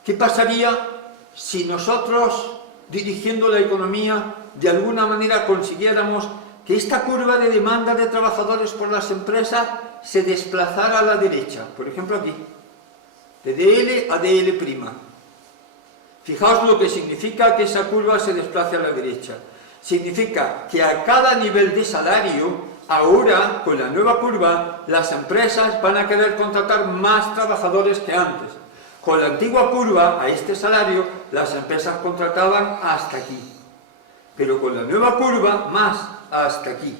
¿Qué pasaría si nosotros, dirigiendo la economía, de alguna manera consiguiéramos que esta curva de demanda de trabajadores por las empresas se desplazara a la derecha? Por ejemplo aquí, de DL a DL'. Fijaos lo que significa que esa curva se desplace a la derecha. Significa que a cada nivel de salario, ahora, con la nueva curva, las empresas van a querer contratar más trabajadores que antes. Con la antigua curva, a este salario, las empresas contrataban hasta aquí. Pero con la nueva curva, más hasta aquí.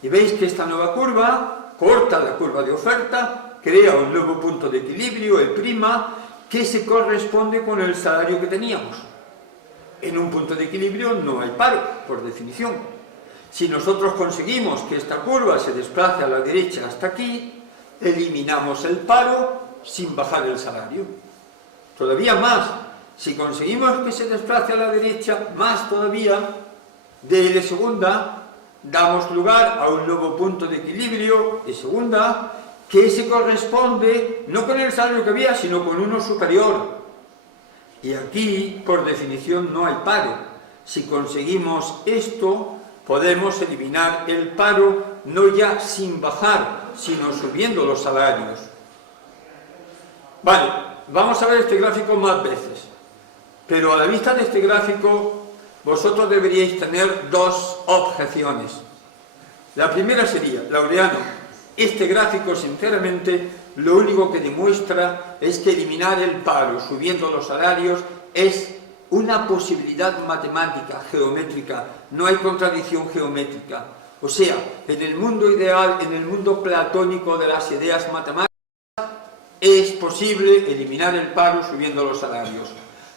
Y veis que esta nueva curva corta la curva de oferta, crea un nuevo punto de equilibrio, el prima, que se corresponde con el salario que teníamos. En un punto de equilibrio no hay paro, por definición. Si nosotros conseguimos que esta curva se desplace a la derecha hasta aquí, eliminamos el paro sin bajar el salario. Todavía más, si conseguimos que se desplace a la derecha, más todavía, de segunda, damos lugar a un nuevo punto de equilibrio de segunda, que se corresponde no con el salario que había, sino con uno superior. Y aquí, por definición, no hay paro. Si conseguimos esto, podemos eliminar el paro, no ya sin bajar, sino subiendo los salarios. Vale, vamos a ver este gráfico más veces. Pero a la vista de este gráfico, vosotros deberíais tener dos objeciones. La primera sería, Laureano, este gráfico, sinceramente, lo único que demuestra es que eliminar el paro subiendo los salarios es una posibilidad matemática, geométrica, no hay contradicción geométrica. O sea, en el mundo ideal, en el mundo platónico de las ideas matemáticas, es posible eliminar el paro subiendo los salarios.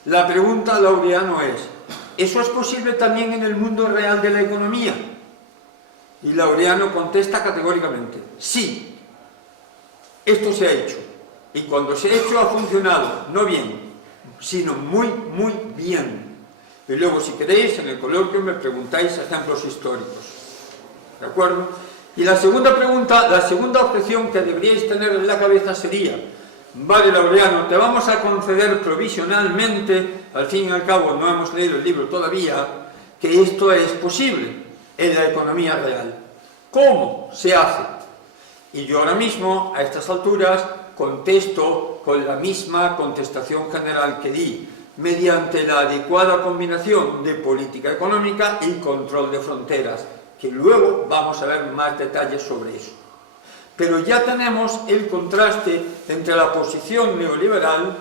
La pregunta, Laureano, es, ¿eso es posible también en el mundo real de la economía? Y Laureano contesta categóricamente, sí. Esto se ha hecho, y cuando se ha hecho ha funcionado, no bien, sino muy, muy bien. Y luego, si queréis, en el coloquio me preguntáis ejemplos históricos. ¿De acuerdo? Y la segunda pregunta, la segunda objeción que deberíais tener en la cabeza sería, vale, Laureano, te vamos a conceder provisionalmente, al fin y al cabo no hemos leído el libro todavía, que esto es posible en la economía real. ¿Cómo se hace? Y yo ahora mismo, a estas alturas, contesto con la misma contestación general que di, mediante la adecuada combinación de política económica y control de fronteras, que luego vamos a ver más detalles sobre eso. Pero ya tenemos el contraste entre la posición neoliberal,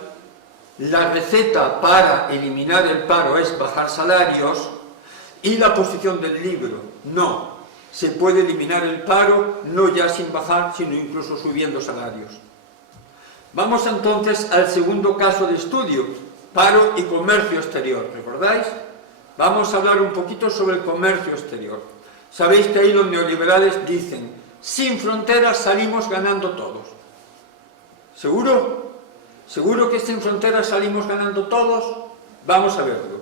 la receta para eliminar el paro es bajar salarios, y la posición del libro, no. Se puede eliminar el paro, no ya sin bajar, sino incluso subiendo salarios. Vamos entonces al segundo caso de estudio, paro y comercio exterior, ¿recordáis? Vamos a hablar un poquito sobre el comercio exterior. Sabéis que ahí los neoliberales dicen, sin fronteras salimos ganando todos. ¿Seguro? ¿Seguro que sin fronteras salimos ganando todos? Vamos a verlo.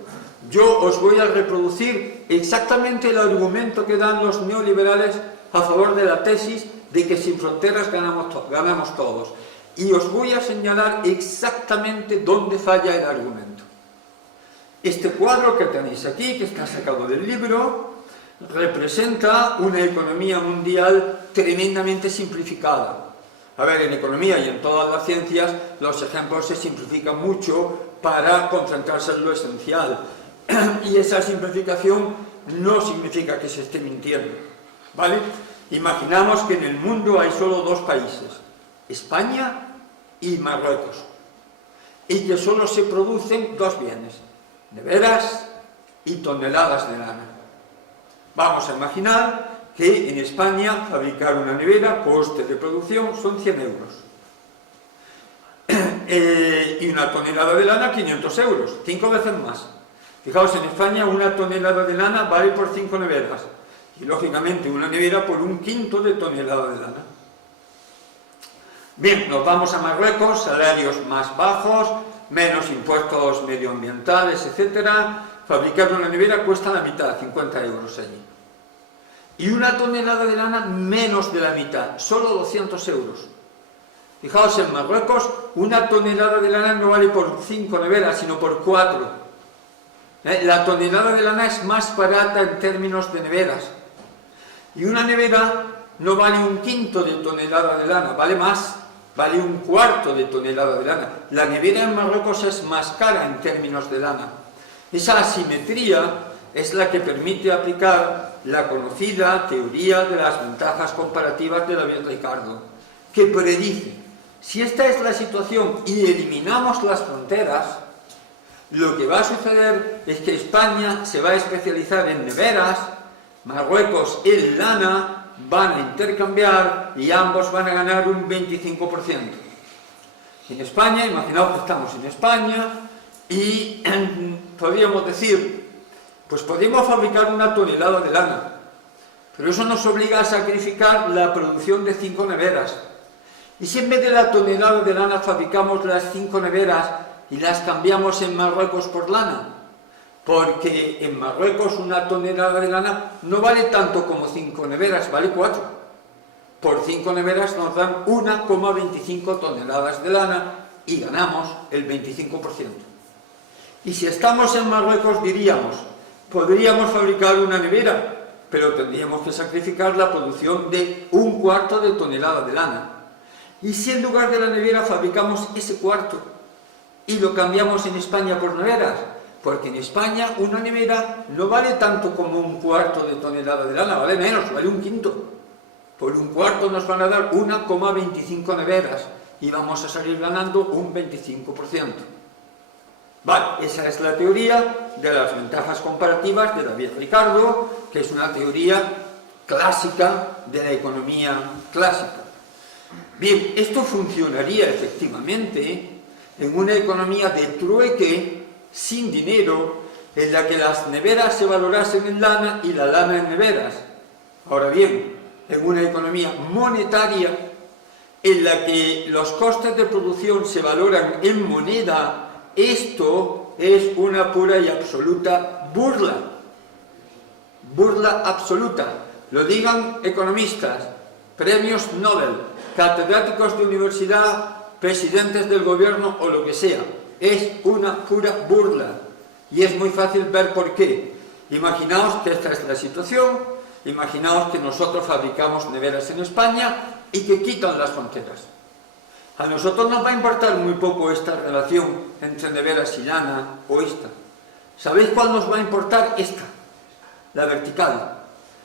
Yo os voy a reproducir exactamente el argumento que dan los neoliberales a favor de la tesis de que sin fronteras ganamos todos. Y os voy a señalar exactamente dónde falla el argumento. Este cuadro que tenéis aquí, que está sacado del libro, representa una economía mundial tremendamente simplificada. A ver, en economía y en todas las ciencias, los ejemplos se simplifican mucho para concentrarse en lo esencial. Y esa simplificación no significa que se esté mintiendo, ¿vale? Imaginamos que en el mundo hay solo dos países, España y Marruecos, y que solo se producen dos bienes, neveras y toneladas de lana. Vamos a imaginar que en España fabricar una nevera, coste de producción, son 100 euros. Y una tonelada de lana, 500 euros, 5 veces más. Fijaos, en España una tonelada de lana vale por 5 neveras, y lógicamente una nevera por 1/5 de tonelada de lana. Bien, nos vamos a Marruecos, salarios más bajos, menos impuestos medioambientales, etc. Fabricar una nevera cuesta la mitad, 50 euros allí. Y una tonelada de lana, menos de la mitad, solo 200 euros. Fijaos, en Marruecos una tonelada de lana no vale por 5 neveras, sino por 4. La tonelada de lana es más barata en términos de neveras. Y una nevera no vale 1/5 de tonelada de lana, vale más, vale 1/4 de tonelada de lana. La nevera en Marruecos es más cara en términos de lana. Esa asimetría es la que permite aplicar la conocida teoría de las ventajas comparativas de David Ricardo, que predice, si esta es la situación y eliminamos las fronteras, lo que va a suceder es que España se va a especializar en neveras, Marruecos en lana, van a intercambiar y ambos van a ganar un 25%. En España, imaginaos que estamos en España y podríamos decir, pues podemos fabricar una tonelada de lana, pero eso nos obliga a sacrificar la producción de 5 neveras. Y si en vez de la tonelada de lana fabricamos las 5 neveras y las cambiamos en Marruecos por lana, porque en Marruecos una tonelada de lana no vale tanto como 5 neveras, vale 4. Por 5 neveras nos dan 1,25 toneladas de lana y ganamos el 25%. Y si estamos en Marruecos diríamos, podríamos fabricar una nevera, pero tendríamos que sacrificar la producción de 1/4 de tonelada de lana. Y si en lugar de la nevera fabricamos ese cuarto y lo cambiamos en España por neveras, porque en España una nevera no vale tanto como 1/4 de tonelada de lana, vale menos, vale 1/5. Por 1/4 nos van a dar 1,25 neveras y vamos a salir ganando un 25%. Vale, esa es la teoría de las ventajas comparativas de David Ricardo, que es una teoría clásica de la economía clásica. Bien, esto funcionaría efectivamente en una economía de trueque, sin dinero, en la que las neveras se valorasen en lana y la lana en neveras. Ahora bien, en una economía monetaria, en la que los costes de producción se valoran en moneda, esto es una pura y absoluta burla. Burla absoluta. Lo digan economistas, premios Nobel, catedráticos de universidad, presidentes del gobierno o lo que sea. Es una pura burla. Y es muy fácil ver por qué. Imaginaos que esta es la situación, imaginaos que nosotros fabricamos neveras en España y que quitan las fronteras. A nosotros nos va a importar muy poco esta relación entre neveras y lana o esta. ¿Sabéis cuál nos va a importar? Esta, la vertical.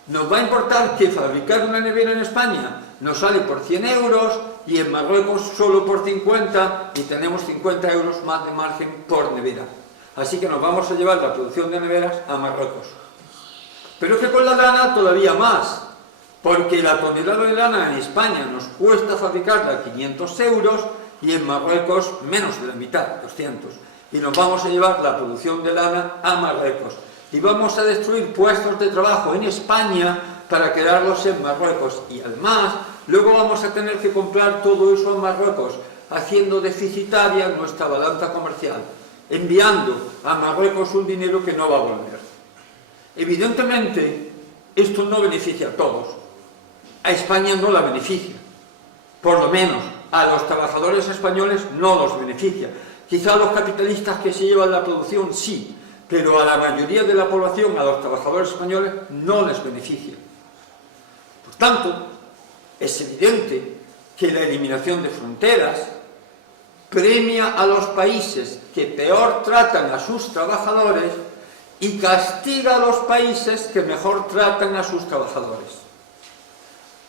Nos va a importar que fabricar una nevera en España nos sale por 100 euros y en Marruecos solo por 50 y tenemos 50 euros más de margen por nevera. Así que nos vamos a llevar la producción de neveras a Marruecos. Pero es que con la lana todavía más, porque la tonelada de lana en España nos cuesta fabricarla 500 euros y en Marruecos menos de la mitad, 200. Y nos vamos a llevar la producción de lana a Marruecos. Y vamos a destruir puestos de trabajo en España para quedarlos en Marruecos. Y además, luego vamos a tener que comprar todo eso en Marruecos, haciendo deficitaria nuestra balanza comercial, enviando a Marruecos un dinero que no va a volver. Evidentemente, esto no beneficia a todos. A España no la beneficia. Por lo menos, a los trabajadores españoles no los beneficia. Quizá a los capitalistas que se llevan la producción sí, pero a la mayoría de la población, a los trabajadores españoles, no les beneficia. Por tanto, es evidente que la eliminación de fronteras premia a los países que peor tratan a sus trabajadores y castiga a los países que mejor tratan a sus trabajadores.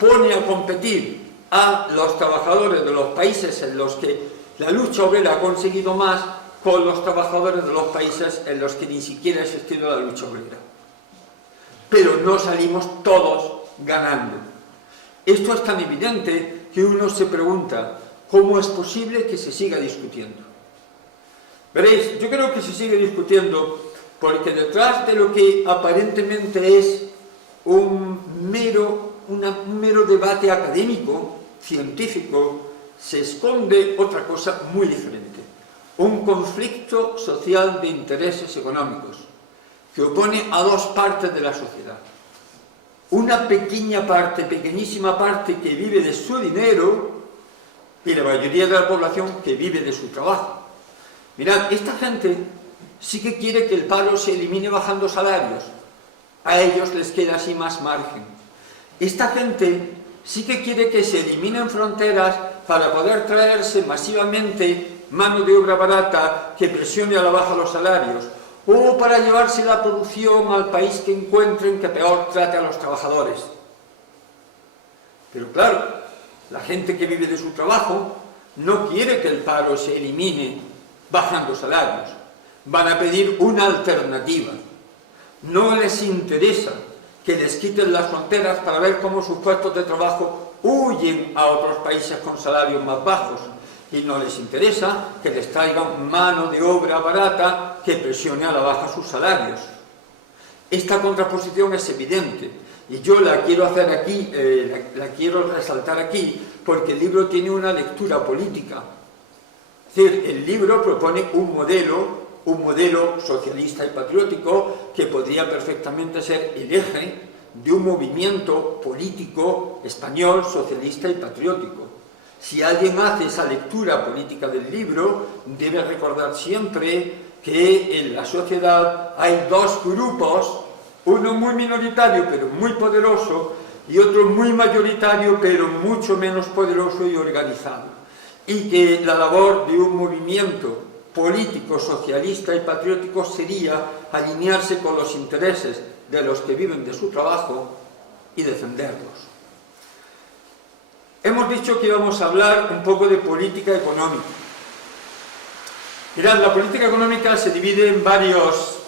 pone a competir a los trabajadores de los países en los que la lucha obrera ha conseguido más con los trabajadores de los países en los que ni siquiera ha existido la lucha obrera. Pero no salimos todos ganando. Esto es tan evidente que uno se pregunta, ¿cómo es posible que se siga discutiendo? Veréis, yo creo que se sigue discutiendo porque detrás de lo que aparentemente es un mero debate académico, científico, se esconde otra cosa muy diferente. Un conflicto social de intereses económicos que opone a dos partes de la sociedad. Una pequeña parte, pequeñísima parte que vive de su dinero y la mayoría de la población que vive de su trabajo. Mirad, esta gente sí que quiere que el paro se elimine bajando salarios. A ellos les queda así más margen. Esta gente sí que quiere que se eliminen fronteras para poder traerse masivamente mano de obra barata que presione a la baja los salarios, o para llevarse la producción al país que encuentren que peor trate a los trabajadores. Pero claro, la gente que vive de su trabajo no quiere que el paro se elimine bajando salarios. Van a pedir una alternativa. No les interesa que les quiten las fronteras para ver cómo sus puestos de trabajo huyen a otros países con salarios más bajos. Y no les interesa que les traigan mano de obra barata que presione a la baja sus salarios. Esta contraposición es evidente y yo la quiero hacer aquí, la quiero resaltar aquí porque el libro tiene una lectura política. Es decir, el libro propone un modelo socialista y patriótico que podría perfectamente ser el eje de un movimiento político español socialista y patriótico. Si alguien hace esa lectura política del libro, debe recordar siempre que en la sociedad hay dos grupos, uno muy minoritario pero muy poderoso y otro muy mayoritario pero mucho menos poderoso y organizado. Y que la labor de un movimiento político, socialista y patriótico sería alinearse con los intereses de los que viven de su trabajo y defenderlos. Hemos dicho que íbamos a hablar un poco de política económica. Mirad, la política económica se divide en varios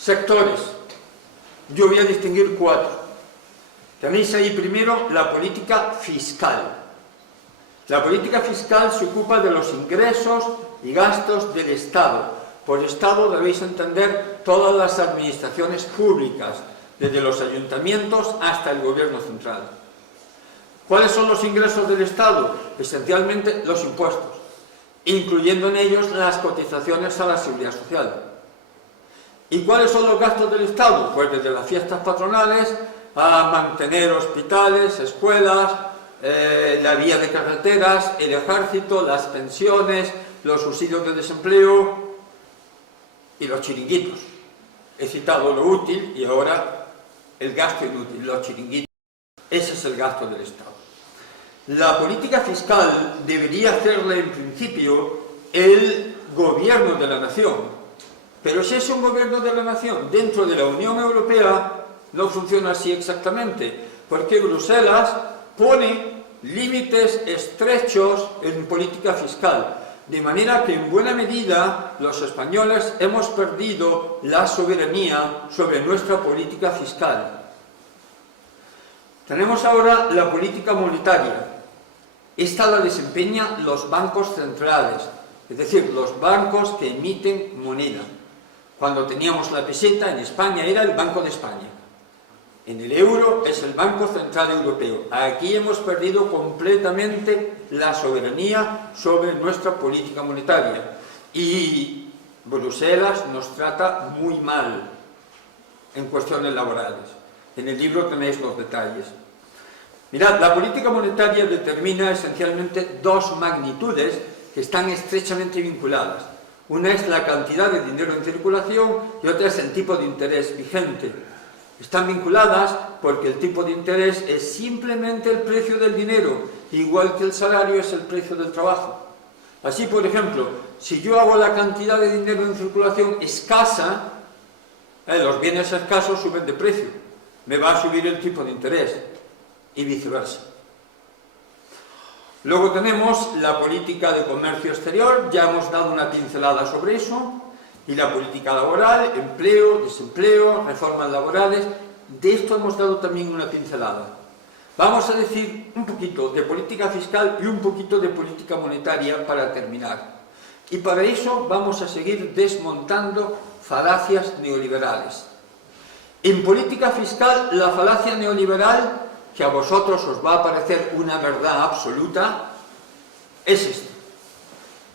sectores. Yo voy a distinguir 4. Tenéis ahí primero la política fiscal. La política fiscal se ocupa de los ingresos y gastos del Estado. Por Estado debéis entender todas las administraciones públicas, desde los ayuntamientos hasta el gobierno central. ¿Cuáles son los ingresos del Estado? Esencialmente los impuestos, incluyendo en ellos las cotizaciones a la seguridad social. ¿Y cuáles son los gastos del Estado? Pues desde las fiestas patronales a mantener hospitales, escuelas, la vía de carreteras, el ejército, las pensiones, los subsidios de desempleo y los chiringuitos. He citado lo útil y ahora el gasto inútil, los chiringuitos. Ese es el gasto del Estado. La política fiscal debería hacerla en principio el gobierno de la nación. Pero si es un gobierno de la nación dentro de la Unión Europea, no funciona así exactamente, porque Bruselas pone límites estrechos en política fiscal, de manera que en buena medida los españoles hemos perdido la soberanía sobre nuestra política fiscal. Tenemos ahora la política monetaria. Esta la desempeñan los bancos centrales, es decir, los bancos que emiten moneda. Cuando teníamos la peseta en España era el Banco de España. En el euro es el Banco Central Europeo. Aquí hemos perdido completamente la soberanía sobre nuestra política monetaria. Y Bruselas nos trata muy mal en cuestiones laborales. En el libro tenéis los detalles. Mirad, la política monetaria determina esencialmente dos magnitudes que están estrechamente vinculadas. Una es la cantidad de dinero en circulación y otra es el tipo de interés vigente. Están vinculadas porque el tipo de interés es simplemente el precio del dinero, igual que el salario es el precio del trabajo. Así, por ejemplo, si yo hago la cantidad de dinero en circulación escasa, los bienes escasos suben de precio, me va a subir el tipo de interés. y viceversa. Luego tenemos la política de comercio exterior, ya hemos dado una pincelada sobre eso, y la política laboral, empleo, desempleo, reformas laborales, de esto hemos dado también una pincelada. Vamos a decir un poquito de política fiscal y un poquito de política monetaria para terminar. Y para eso vamos a seguir desmontando falacias neoliberales. En política fiscal, la falacia neoliberal, que a vosotros os va a parecer una verdad absoluta, es esta.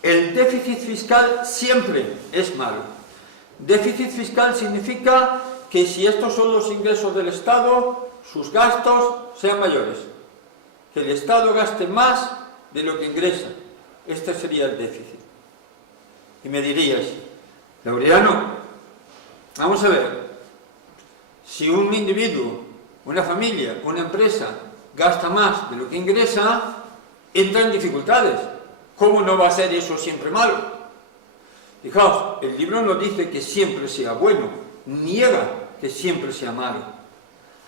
El déficit fiscal siempre es malo. Déficit fiscal significa que si estos son los ingresos del Estado, sus gastos sean mayores. Que el Estado gaste más de lo que ingresa. Este sería el déficit. Y me diríais, Laureano, vamos a ver, si un individuo, una familia, una empresa gasta más de lo que ingresa, entra en dificultades. ¿Cómo no va a ser eso siempre malo? Fijaos, el libro no dice que siempre sea bueno, niega que siempre sea malo.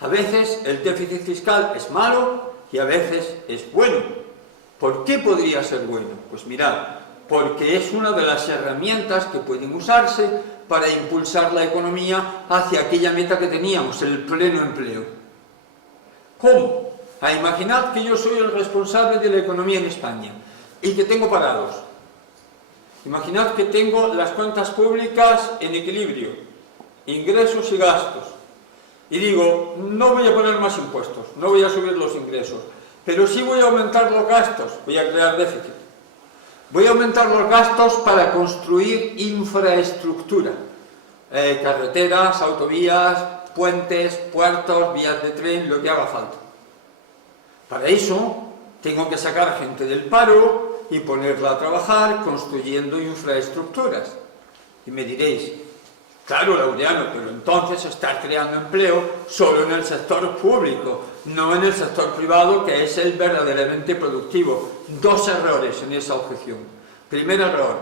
A veces el déficit fiscal es malo y a veces es bueno. ¿Por qué podría ser bueno? Pues mirad, porque es una de las herramientas que pueden usarse para impulsar la economía hacia aquella meta que teníamos, el pleno empleo. ¿Cómo? Imaginad que yo soy el responsable de la economía en España y que tengo parados. Imaginad que tengo las cuentas públicas en equilibrio, ingresos y gastos. Y digo, no voy a poner más impuestos, no voy a subir los ingresos, pero sí voy a aumentar los gastos, voy a crear déficit. Voy a aumentar los gastos para construir infraestructura, carreteras, autovías, puentes, puertos, vías de tren, lo que haga falta. Para eso tengo que sacar gente del paro y ponerla a trabajar construyendo infraestructuras. Y me diréis, claro, Laureano, pero entonces estás creando empleo solo en el sector público, no en el sector privado, que es el verdaderamente productivo. Dos errores en esa objeción. Primer error,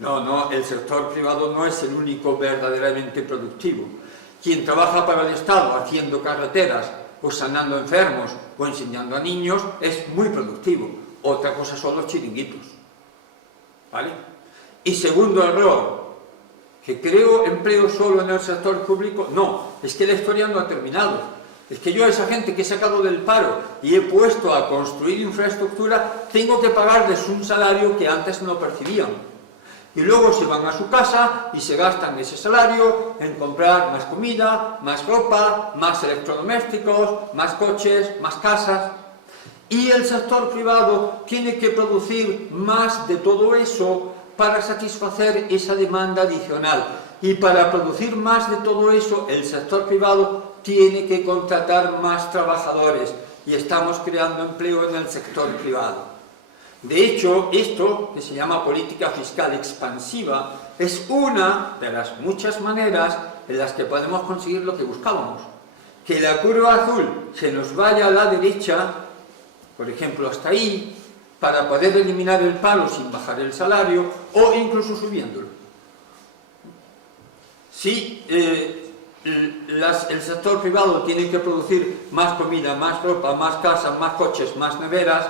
no, el sector privado no es el único verdaderamente productivo. Quien trabaja para el Estado haciendo carreteras, o sanando enfermos, o enseñando a niños, es muy productivo. Otra cosa son los chiringuitos. ¿Vale? Y segundo error, que creo empleo solo en el sector público. No, es que la historia no ha terminado. Es que yo a esa gente que he sacado del paro y he puesto a construir infraestructura, tengo que pagarles un salario que antes no percibían. Y luego se van a su casa y se gastan ese salario en comprar más comida, más ropa, más electrodomésticos, más coches, más casas. Y el sector privado tiene que producir más de todo eso para satisfacer esa demanda adicional. Y para producir más de todo eso, el sector privado tiene que contratar más trabajadores. Y estamos creando empleo en el sector privado. De hecho, esto, que se llama política fiscal expansiva, es una de las muchas maneras en las que podemos conseguir lo que buscábamos. Que la curva azul se nos vaya a la derecha, por ejemplo, hasta ahí, para poder eliminar el paro sin bajar el salario o incluso subiéndolo. Si el sector privado tiene que producir más comida, más ropa, más casas, más coches, más neveras,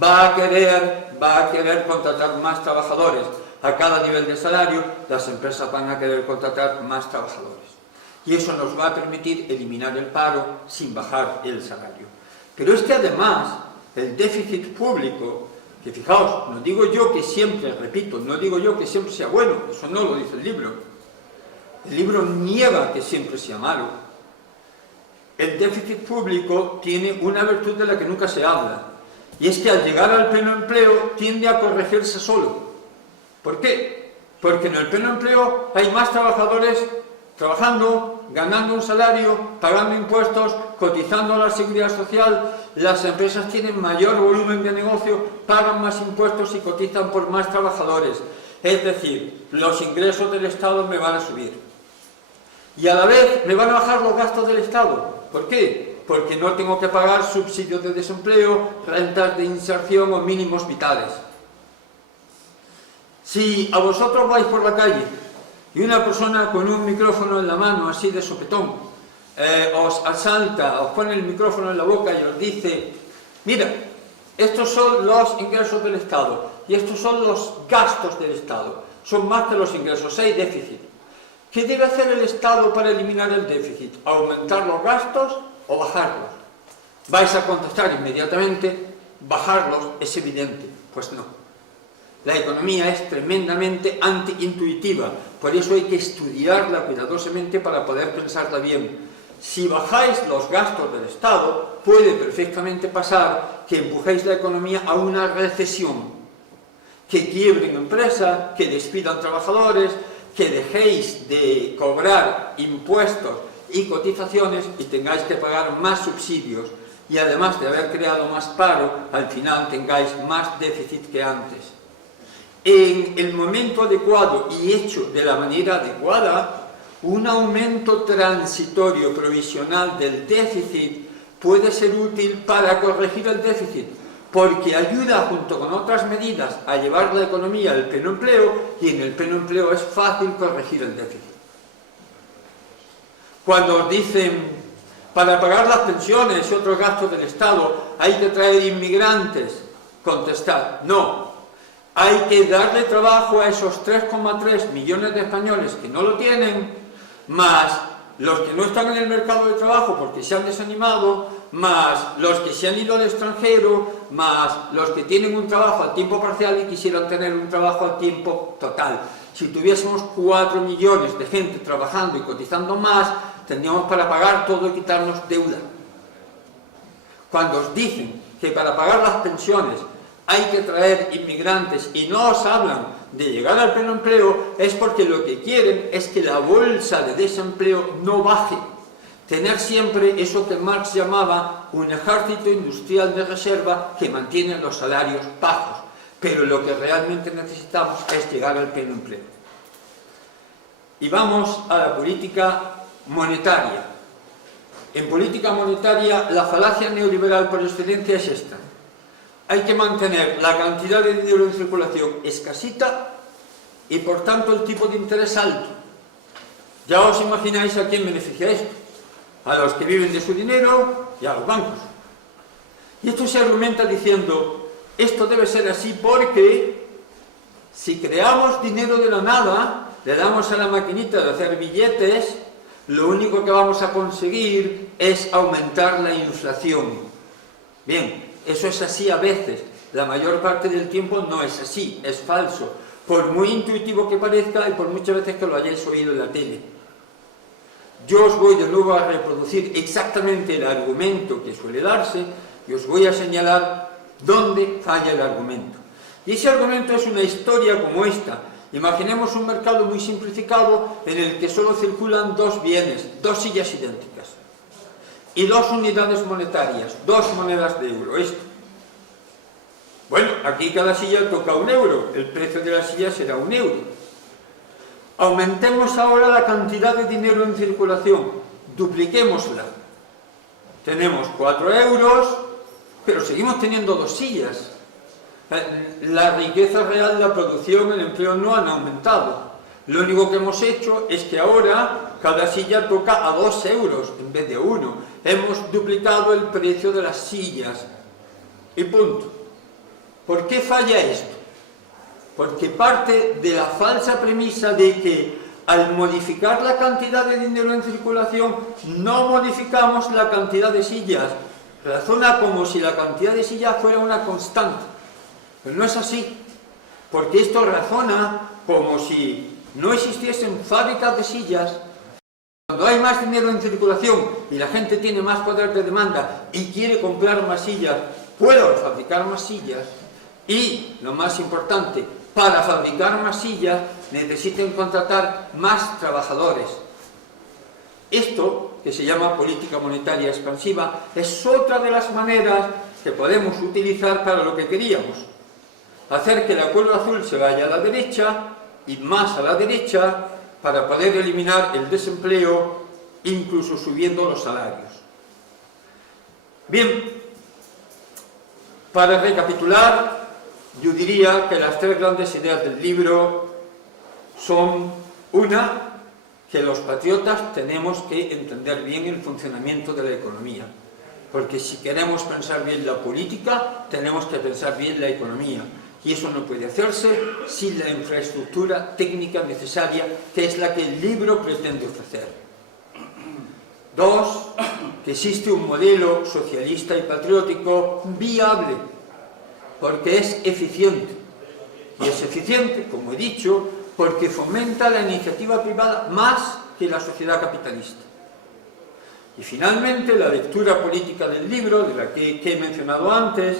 va a querer contratar más trabajadores. A cada nivel de salario, las empresas van a querer contratar más trabajadores. Y eso nos va a permitir eliminar el paro sin bajar el salario. Pero es que además, el déficit público, que fijaos, no digo yo que siempre, repito, no digo yo que siempre sea bueno, eso no lo dice el libro. El libro niega que siempre sea malo. El déficit público tiene una virtud de la que nunca se habla. Y es que al llegar al pleno empleo tiende a corregirse solo. ¿Por qué? Porque en el pleno empleo hay más trabajadores trabajando, ganando un salario, pagando impuestos, cotizando a la seguridad social. Las empresas tienen mayor volumen de negocio, pagan más impuestos y cotizan por más trabajadores. Es decir, los ingresos del Estado me van a subir. Y a la vez me van a bajar los gastos del Estado. ¿Por qué? Porque no tengo que pagar subsidios de desempleo, rentas de inserción o mínimos vitales. Si a vosotros vais por la calle y una persona con un micrófono en la mano, así de sopetón, os asalta, os pone el micrófono en la boca y os dice, mira, estos son los ingresos del Estado y estos son los gastos del Estado, son más que los ingresos, hay déficit. ¿Qué debe hacer el Estado para eliminar el déficit? ¿Aumentar los gastos o bajarlos? Vais a contestar inmediatamente, bajarlos es evidente. Pues no. La economía es tremendamente antiintuitiva, por eso hay que estudiarla cuidadosamente para poder pensarla bien. Si bajáis los gastos del Estado, puede perfectamente pasar que empujéis la economía a una recesión, que quiebren empresas, que despidan trabajadores, que dejéis de cobrar impuestos y cotizaciones y tengáis que pagar más subsidios, y además de haber creado más paro, al final tengáis más déficit que antes. En el momento adecuado y hecho de la manera adecuada, un aumento transitorio provisional del déficit puede ser útil para corregir el déficit, porque ayuda junto con otras medidas a llevar la economía al pleno empleo, y en el pleno empleo es fácil corregir el déficit. Cuando os dicen, para pagar las pensiones y otros gastos del Estado hay que traer inmigrantes, contestad, no. Hay que darle trabajo a esos 3,3 millones de españoles que no lo tienen, más los que no están en el mercado de trabajo porque se han desanimado, más los que se han ido al extranjero, más los que tienen un trabajo a tiempo parcial y quisieran tener un trabajo a tiempo total. Si tuviésemos 4 millones de gente trabajando y cotizando más, tendríamos para pagar todo y quitarnos deuda. Cuando os dicen que para pagar las pensiones hay que traer inmigrantes y no os hablan de llegar al pleno empleo, es porque lo que quieren es que la bolsa de desempleo no baje. Tener siempre eso que Marx llamaba un ejército industrial de reserva que mantiene los salarios bajos. Pero lo que realmente necesitamos es llegar al pleno empleo. Y vamos a la política monetaria. En política monetaria, la falacia neoliberal por excelencia es esta. Hay que mantener la cantidad de dinero en circulación escasita y por tanto el tipo de interés alto. Ya os imagináis a quién beneficia esto. A los que viven de su dinero y a los bancos. Y esto se argumenta diciendo, esto debe ser así porque si creamos dinero de la nada, le damos a la maquinita de hacer billetes, lo único que vamos a conseguir es aumentar la inflación. Bien, eso es así a veces, la mayor parte del tiempo no es así, es falso, por muy intuitivo que parezca y por muchas veces que lo hayáis oído en la tele. Yo os voy de nuevo a reproducir exactamente el argumento que suele darse y os voy a señalar dónde falla el argumento. Y ese argumento es una historia como esta. Imaginemos un mercado muy simplificado en el que solo circulan dos bienes, dos sillas idénticas y dos unidades monetarias, dos monedas de euro. Esto. Bueno, aquí cada silla toca 1 euro, el precio de la silla será 1 euro. Aumentemos ahora la cantidad de dinero en circulación, dupliquémosla. Tenemos 4 euros, pero seguimos teniendo dos sillas. La riqueza real, la producción, el empleo no han aumentado. Lo único que hemos hecho es que ahora cada silla toca a 2 euros en vez de 1. Hemos duplicado el precio de las sillas. Y punto. ¿Por qué falla esto? Porque parte de la falsa premisa de que al modificar la cantidad de dinero en circulación no modificamos la cantidad de sillas. Razona como si la cantidad de sillas fuera una constante. Pero no es así, porque esto razona como si no existiesen fábricas de sillas. Cuando hay más dinero en circulación y la gente tiene más poder de demanda y quiere comprar más sillas, puedo fabricar más sillas. Y, lo más importante, para fabricar más sillas necesitan contratar más trabajadores. Esto, que se llama política monetaria expansiva, es otra de las maneras que podemos utilizar para lo que queríamos. Hacer que la curva azul se vaya a la derecha y más a la derecha para poder eliminar el desempleo, incluso subiendo los salarios. Bien, para recapitular, yo diría que las 3 grandes ideas del libro son: una, que los patriotas tenemos que entender bien el funcionamiento de la economía, porque si queremos pensar bien la política, tenemos que pensar bien la economía, y eso no puede hacerse sin la infraestructura técnica necesaria, que es la que el libro pretende ofrecer. 2, que existe un modelo socialista y patriótico viable, porque es eficiente. Y es eficiente, como he dicho, porque fomenta la iniciativa privada más que la sociedad capitalista. Y finalmente, la lectura política del libro, de la que he mencionado antes,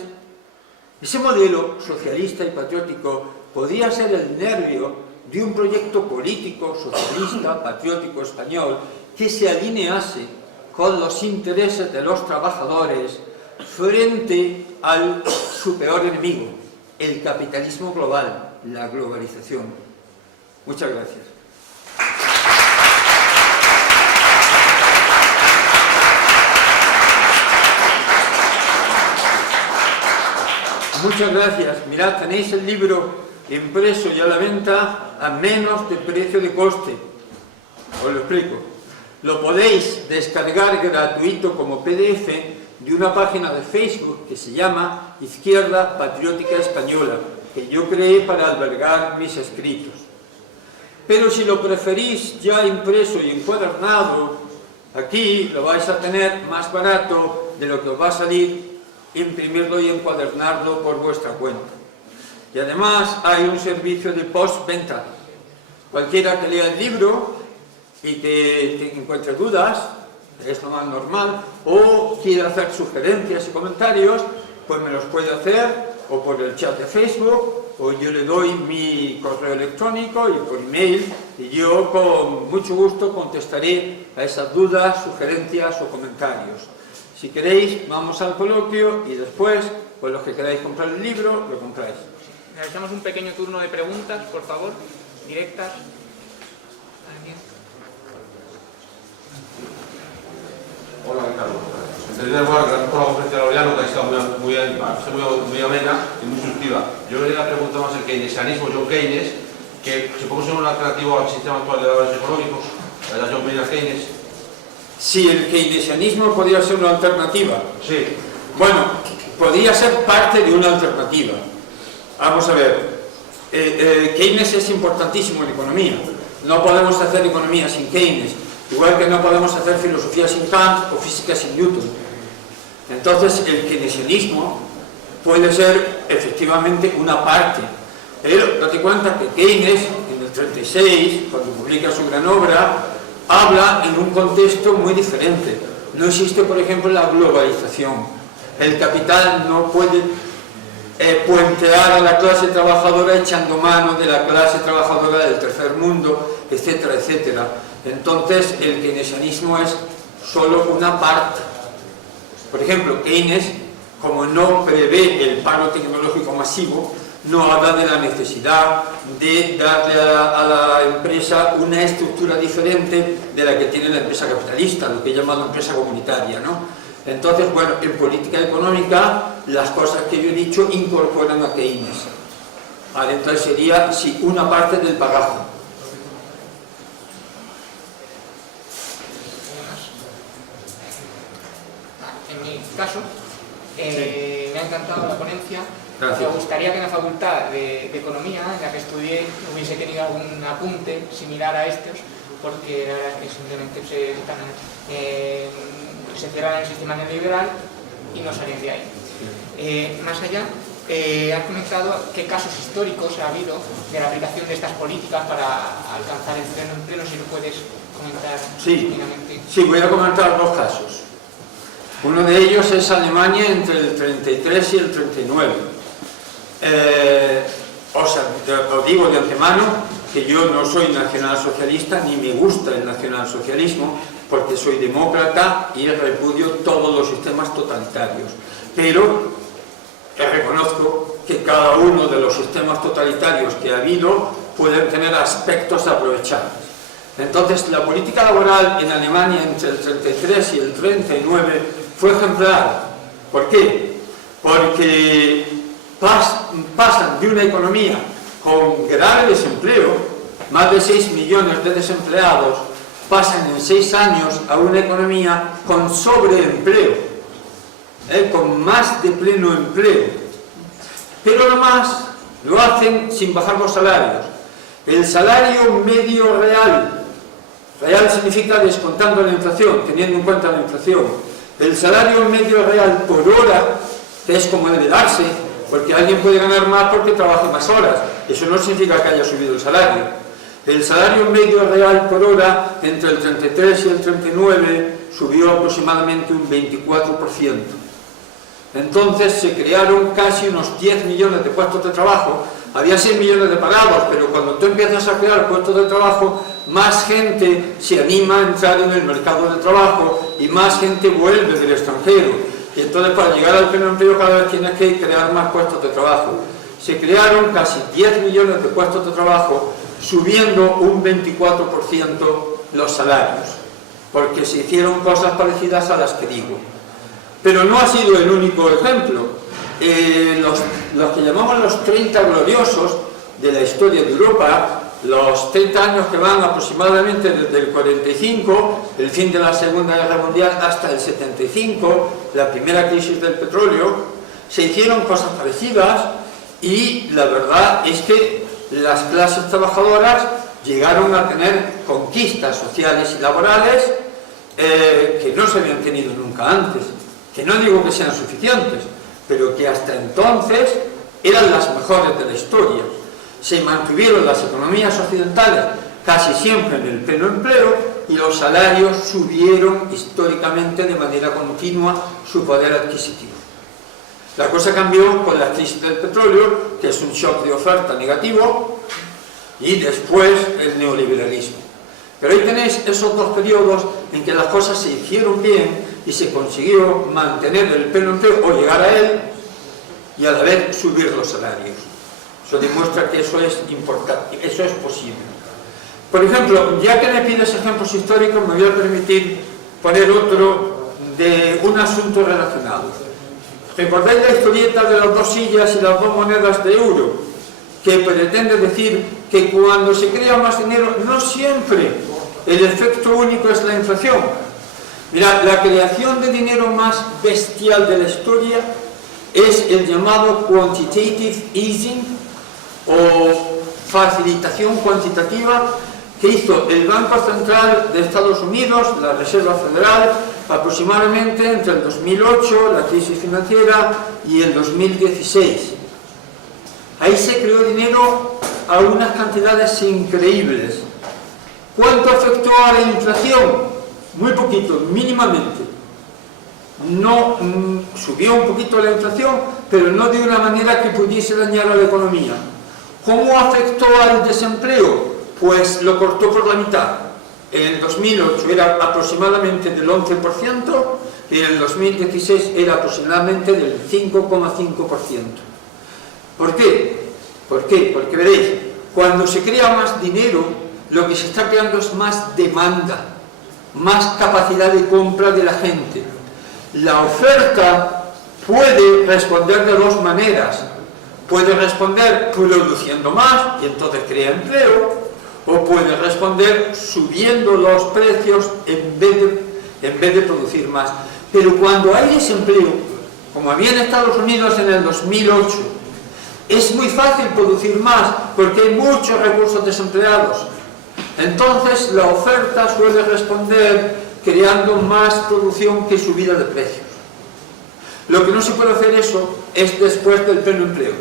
ese modelo socialista y patriótico podría ser el nervio de un proyecto político, socialista, patriótico español, que se alinease con los intereses de los trabajadores frente al su peor enemigo, el capitalismo global, la globalización. Muchas gracias. Muchas gracias. Mirad, tenéis el libro impreso y a la venta a menos de precio de coste. Os lo explico. Lo podéis descargar gratuito como PDF de una página de Facebook que se llama Izquierda Patriótica Española, que yo creé para albergar mis escritos. Pero si lo preferís ya impreso y encuadernado, aquí lo vais a tener más barato de lo que os va a salir imprimirlo y encuadernarlo por vuestra cuenta. Y además hay un servicio de postventa. Cualquiera que lea el libro y que encuentre dudas, es lo más normal, o quiera hacer sugerencias y comentarios, pues me los puede hacer o por el chat de Facebook, o yo le doy mi correo electrónico y por email, y yo con mucho gusto contestaré a esas dudas, sugerencias o comentarios. Si queréis, vamos al coloquio y después, pues los que queráis comprar el libro, lo compráis. Realizamos un pequeño turno de preguntas, por favor, directas. Hola, ¿qué tal? En primer lugar, gracias por la conferencia de Laureano, que ha estado muy amena y muy instructiva. Yo le pregunto más el keynesianismo, John Keynes, que supongo que es una alternativa al sistema actual de valores económicos, la John Maynard Keynes. Si el keynesianismo podría ser una alternativa. Sí. Bueno, podría ser parte de una alternativa. Vamos a ver. Keynes es importantísimo en economía. No podemos hacer economía sin Keynes. Igual que no podemos hacer filosofía sin Kant o física sin Newton. Entonces, el keynesianismo puede ser efectivamente una parte. Pero date cuenta que Keynes, en el 36, cuando publica su gran obra, habla en un contexto muy diferente. No existe, por ejemplo, la globalización. El capital no puede puentear a la clase trabajadora echando mano de la clase trabajadora del tercer mundo, etcétera, etcétera. Entonces, el keynesianismo es solo una parte. Por ejemplo, Keynes, como no prevé el paro tecnológico masivo, no habla de la necesidad de darle a la empresa una estructura diferente de la que tiene la empresa capitalista, lo que he llamado empresa comunitaria, ¿no? Entonces, bueno, en política económica, las cosas que yo he dicho incorporan a Keynes. Vale, entonces sería, sí, una parte del bagaje. En mi caso, me ha encantado la ponencia. Gracias. Me gustaría que en la facultad de Economía, en la que estudié, hubiese tenido algún apunte similar a estos, porque la verdad es que simplemente se cierran el sistema neoliberal y no salen de ahí. Más allá, has comentado qué casos históricos ha habido de la aplicación de estas políticas para alcanzar el pleno empleo, si lo puedes comentar rápidamente. Sí, voy a comentar dos casos. Uno de ellos es Alemania entre el 33 y el 39. Os digo de antemano que yo no soy nacionalsocialista ni me gusta el nacionalsocialismo, porque soy demócrata y repudio todos los sistemas totalitarios. Pero reconozco que cada uno de los sistemas totalitarios que ha habido pueden tener aspectos aprovechables. Entonces, la política laboral en Alemania entre el 33 y el 39 fue ejemplar. ¿Por qué? Porque pasan de una economía con grave desempleo, más de 6 millones de desempleados, pasan en 6 años a una economía con sobreempleo, con más de pleno empleo. Pero además lo hacen sin bajar los salarios. El salario medio real, real significa descontando la inflación, teniendo en cuenta la inflación, el salario medio real por hora es como debe darse, porque alguien puede ganar más porque trabaja más horas, eso no significa que haya subido el salario. El salario medio real por hora entre el 33 y el 39 subió aproximadamente un 24%. Entonces se crearon casi unos 10 millones de puestos de trabajo. Había 6 millones de parados, pero cuando tú empiezas a crear puestos de trabajo, más gente se anima a entrar en el mercado de trabajo y más gente vuelve del extranjero. Y entonces para llegar al pleno empleo cada vez tienes que crear más puestos de trabajo. Se crearon casi 10 millones de puestos de trabajo, subiendo un 24% los salarios, porque se hicieron cosas parecidas a las que digo. Pero no ha sido el único ejemplo. Los que llamamos los 30 gloriosos de la historia de Europa, los 30 años que van aproximadamente desde el 45, el fin de la Segunda Guerra Mundial, hasta el 75, la primera crisis del petróleo, se hicieron cosas parecidas y la verdad es que las clases trabajadoras llegaron a tener conquistas sociales y laborales que no se habían tenido nunca antes, que no digo que sean suficientes, pero que hasta entonces eran las mejores de la historia. Se mantuvieron las economías occidentales casi siempre en el pleno empleo y los salarios subieron históricamente de manera continua su poder adquisitivo. La cosa cambió con la crisis del petróleo, que es un shock de oferta negativo, y después el neoliberalismo. Pero ahí tenéis esos dos periodos en que las cosas se hicieron bien y se consiguió mantener el pleno empleo o llegar a él y a la vez subir los salarios. Eso demuestra que eso es importante, eso es posible. Por ejemplo, ya que me pides ejemplos históricos, me voy a permitir poner otro de un asunto relacionado. ¿Recordáis la historieta de las 2 sillas y las 2 monedas de euro? Que pretende decir que cuando se crea más dinero, no siempre el efecto único es la inflación. Mira, la creación de dinero más bestial de la historia es el llamado quantitative easing o facilitación cuantitativa que hizo el Banco Central de Estados Unidos, la Reserva Federal, aproximadamente entre el 2008, la crisis financiera, y el 2016. Ahí se creó dinero a unas cantidades increíbles. ¿Cuánto afectó a la inflación? Muy poquito, mínimamente. No subió un poquito la inflación, pero no de una manera que pudiese dañar a la economía. ¿Cómo afectó al desempleo? Pues lo cortó por la mitad. En el 2008 era aproximadamente del 11% y en el 2016 era aproximadamente del 5,5%. ¿Por qué? ¿Por qué? Porque veréis, cuando se crea más dinero, lo que se está creando es más demanda, más capacidad de compra de la gente. La oferta puede responder de 2 maneras. Puede responder produciendo más y entonces crea empleo, o puede responder subiendo los precios en vez de producir más. Pero cuando hay desempleo, como había en Estados Unidos en el 2008, es muy fácil producir más porque hay muchos recursos desempleados. Entonces la oferta suele responder creando más producción que subida de precios. Lo que no se puede hacer eso es después del pleno empleo.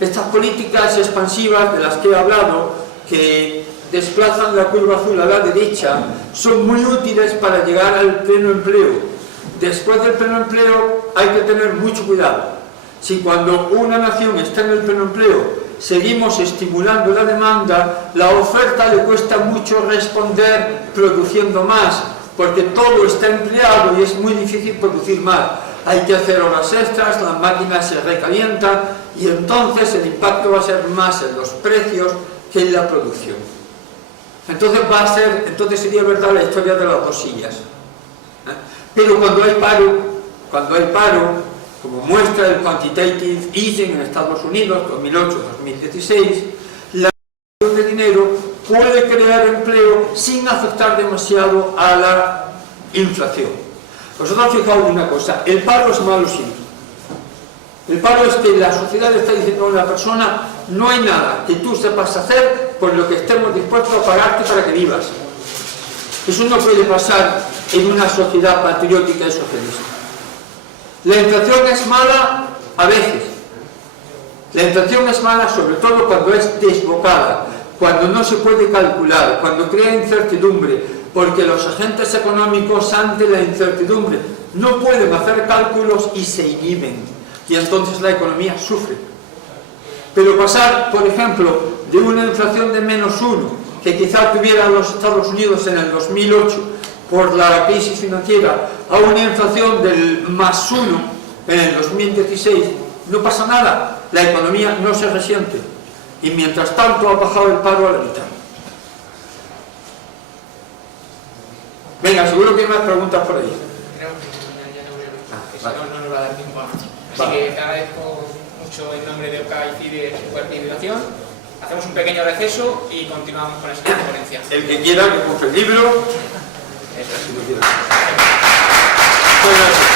Estas políticas expansivas de las que he hablado, que desplazan la curva azul a la derecha, son muy útiles para llegar al pleno empleo. Después del pleno empleo hay que tener mucho cuidado. Si cuando una nación está en el pleno empleo seguimos estimulando la demanda, la oferta le cuesta mucho responder produciendo más, porque todo está empleado y es muy difícil producir más. Hay que hacer horas extras, las máquinas se recalientan y entonces el impacto va a ser más en los precios que en la producción. Entonces sería verdad la historia de las 2 sillas. Pero cuando hay paro, como muestra el quantitative easing en Estados Unidos, 2008-2016, la creación de dinero puede crear crear empleo sin afectar demasiado a la inflación. Vosotros fijaos una cosa, el paro es malo siempre. El paro es que la sociedad le está diciendo a una persona: no hay nada que tú sepas hacer por lo que estemos dispuestos a pagarte para que vivas. Eso no puede pasar en una sociedad patriótica y socialista. La inflación es mala a veces. La inflación es mala sobre todo cuando es desbocada, cuando no se puede calcular, cuando crea incertidumbre, porque los agentes económicos ante la incertidumbre no pueden hacer cálculos y se inhiben, y entonces la economía sufre. Pero pasar, por ejemplo, de una inflación de -1, que quizá tuvieran los Estados Unidos en el 2008 por la crisis financiera, a una inflación del +1 en el 2016, no pasa nada, la economía no se resiente, y mientras tanto ha bajado el paro a la mitad. Venga, seguro que hay más preguntas por ahí. Creo que ya no veo, que si vale. no nos va a dar tiempo a más. Así Vale. que te agradezco mucho en nombre de OCA y CIDE su participación. Hacemos un pequeño receso y continuamos con la siguiente ponencia. El que quiera que compre el libro. Eso es. Si no quiere. Muchas gracias.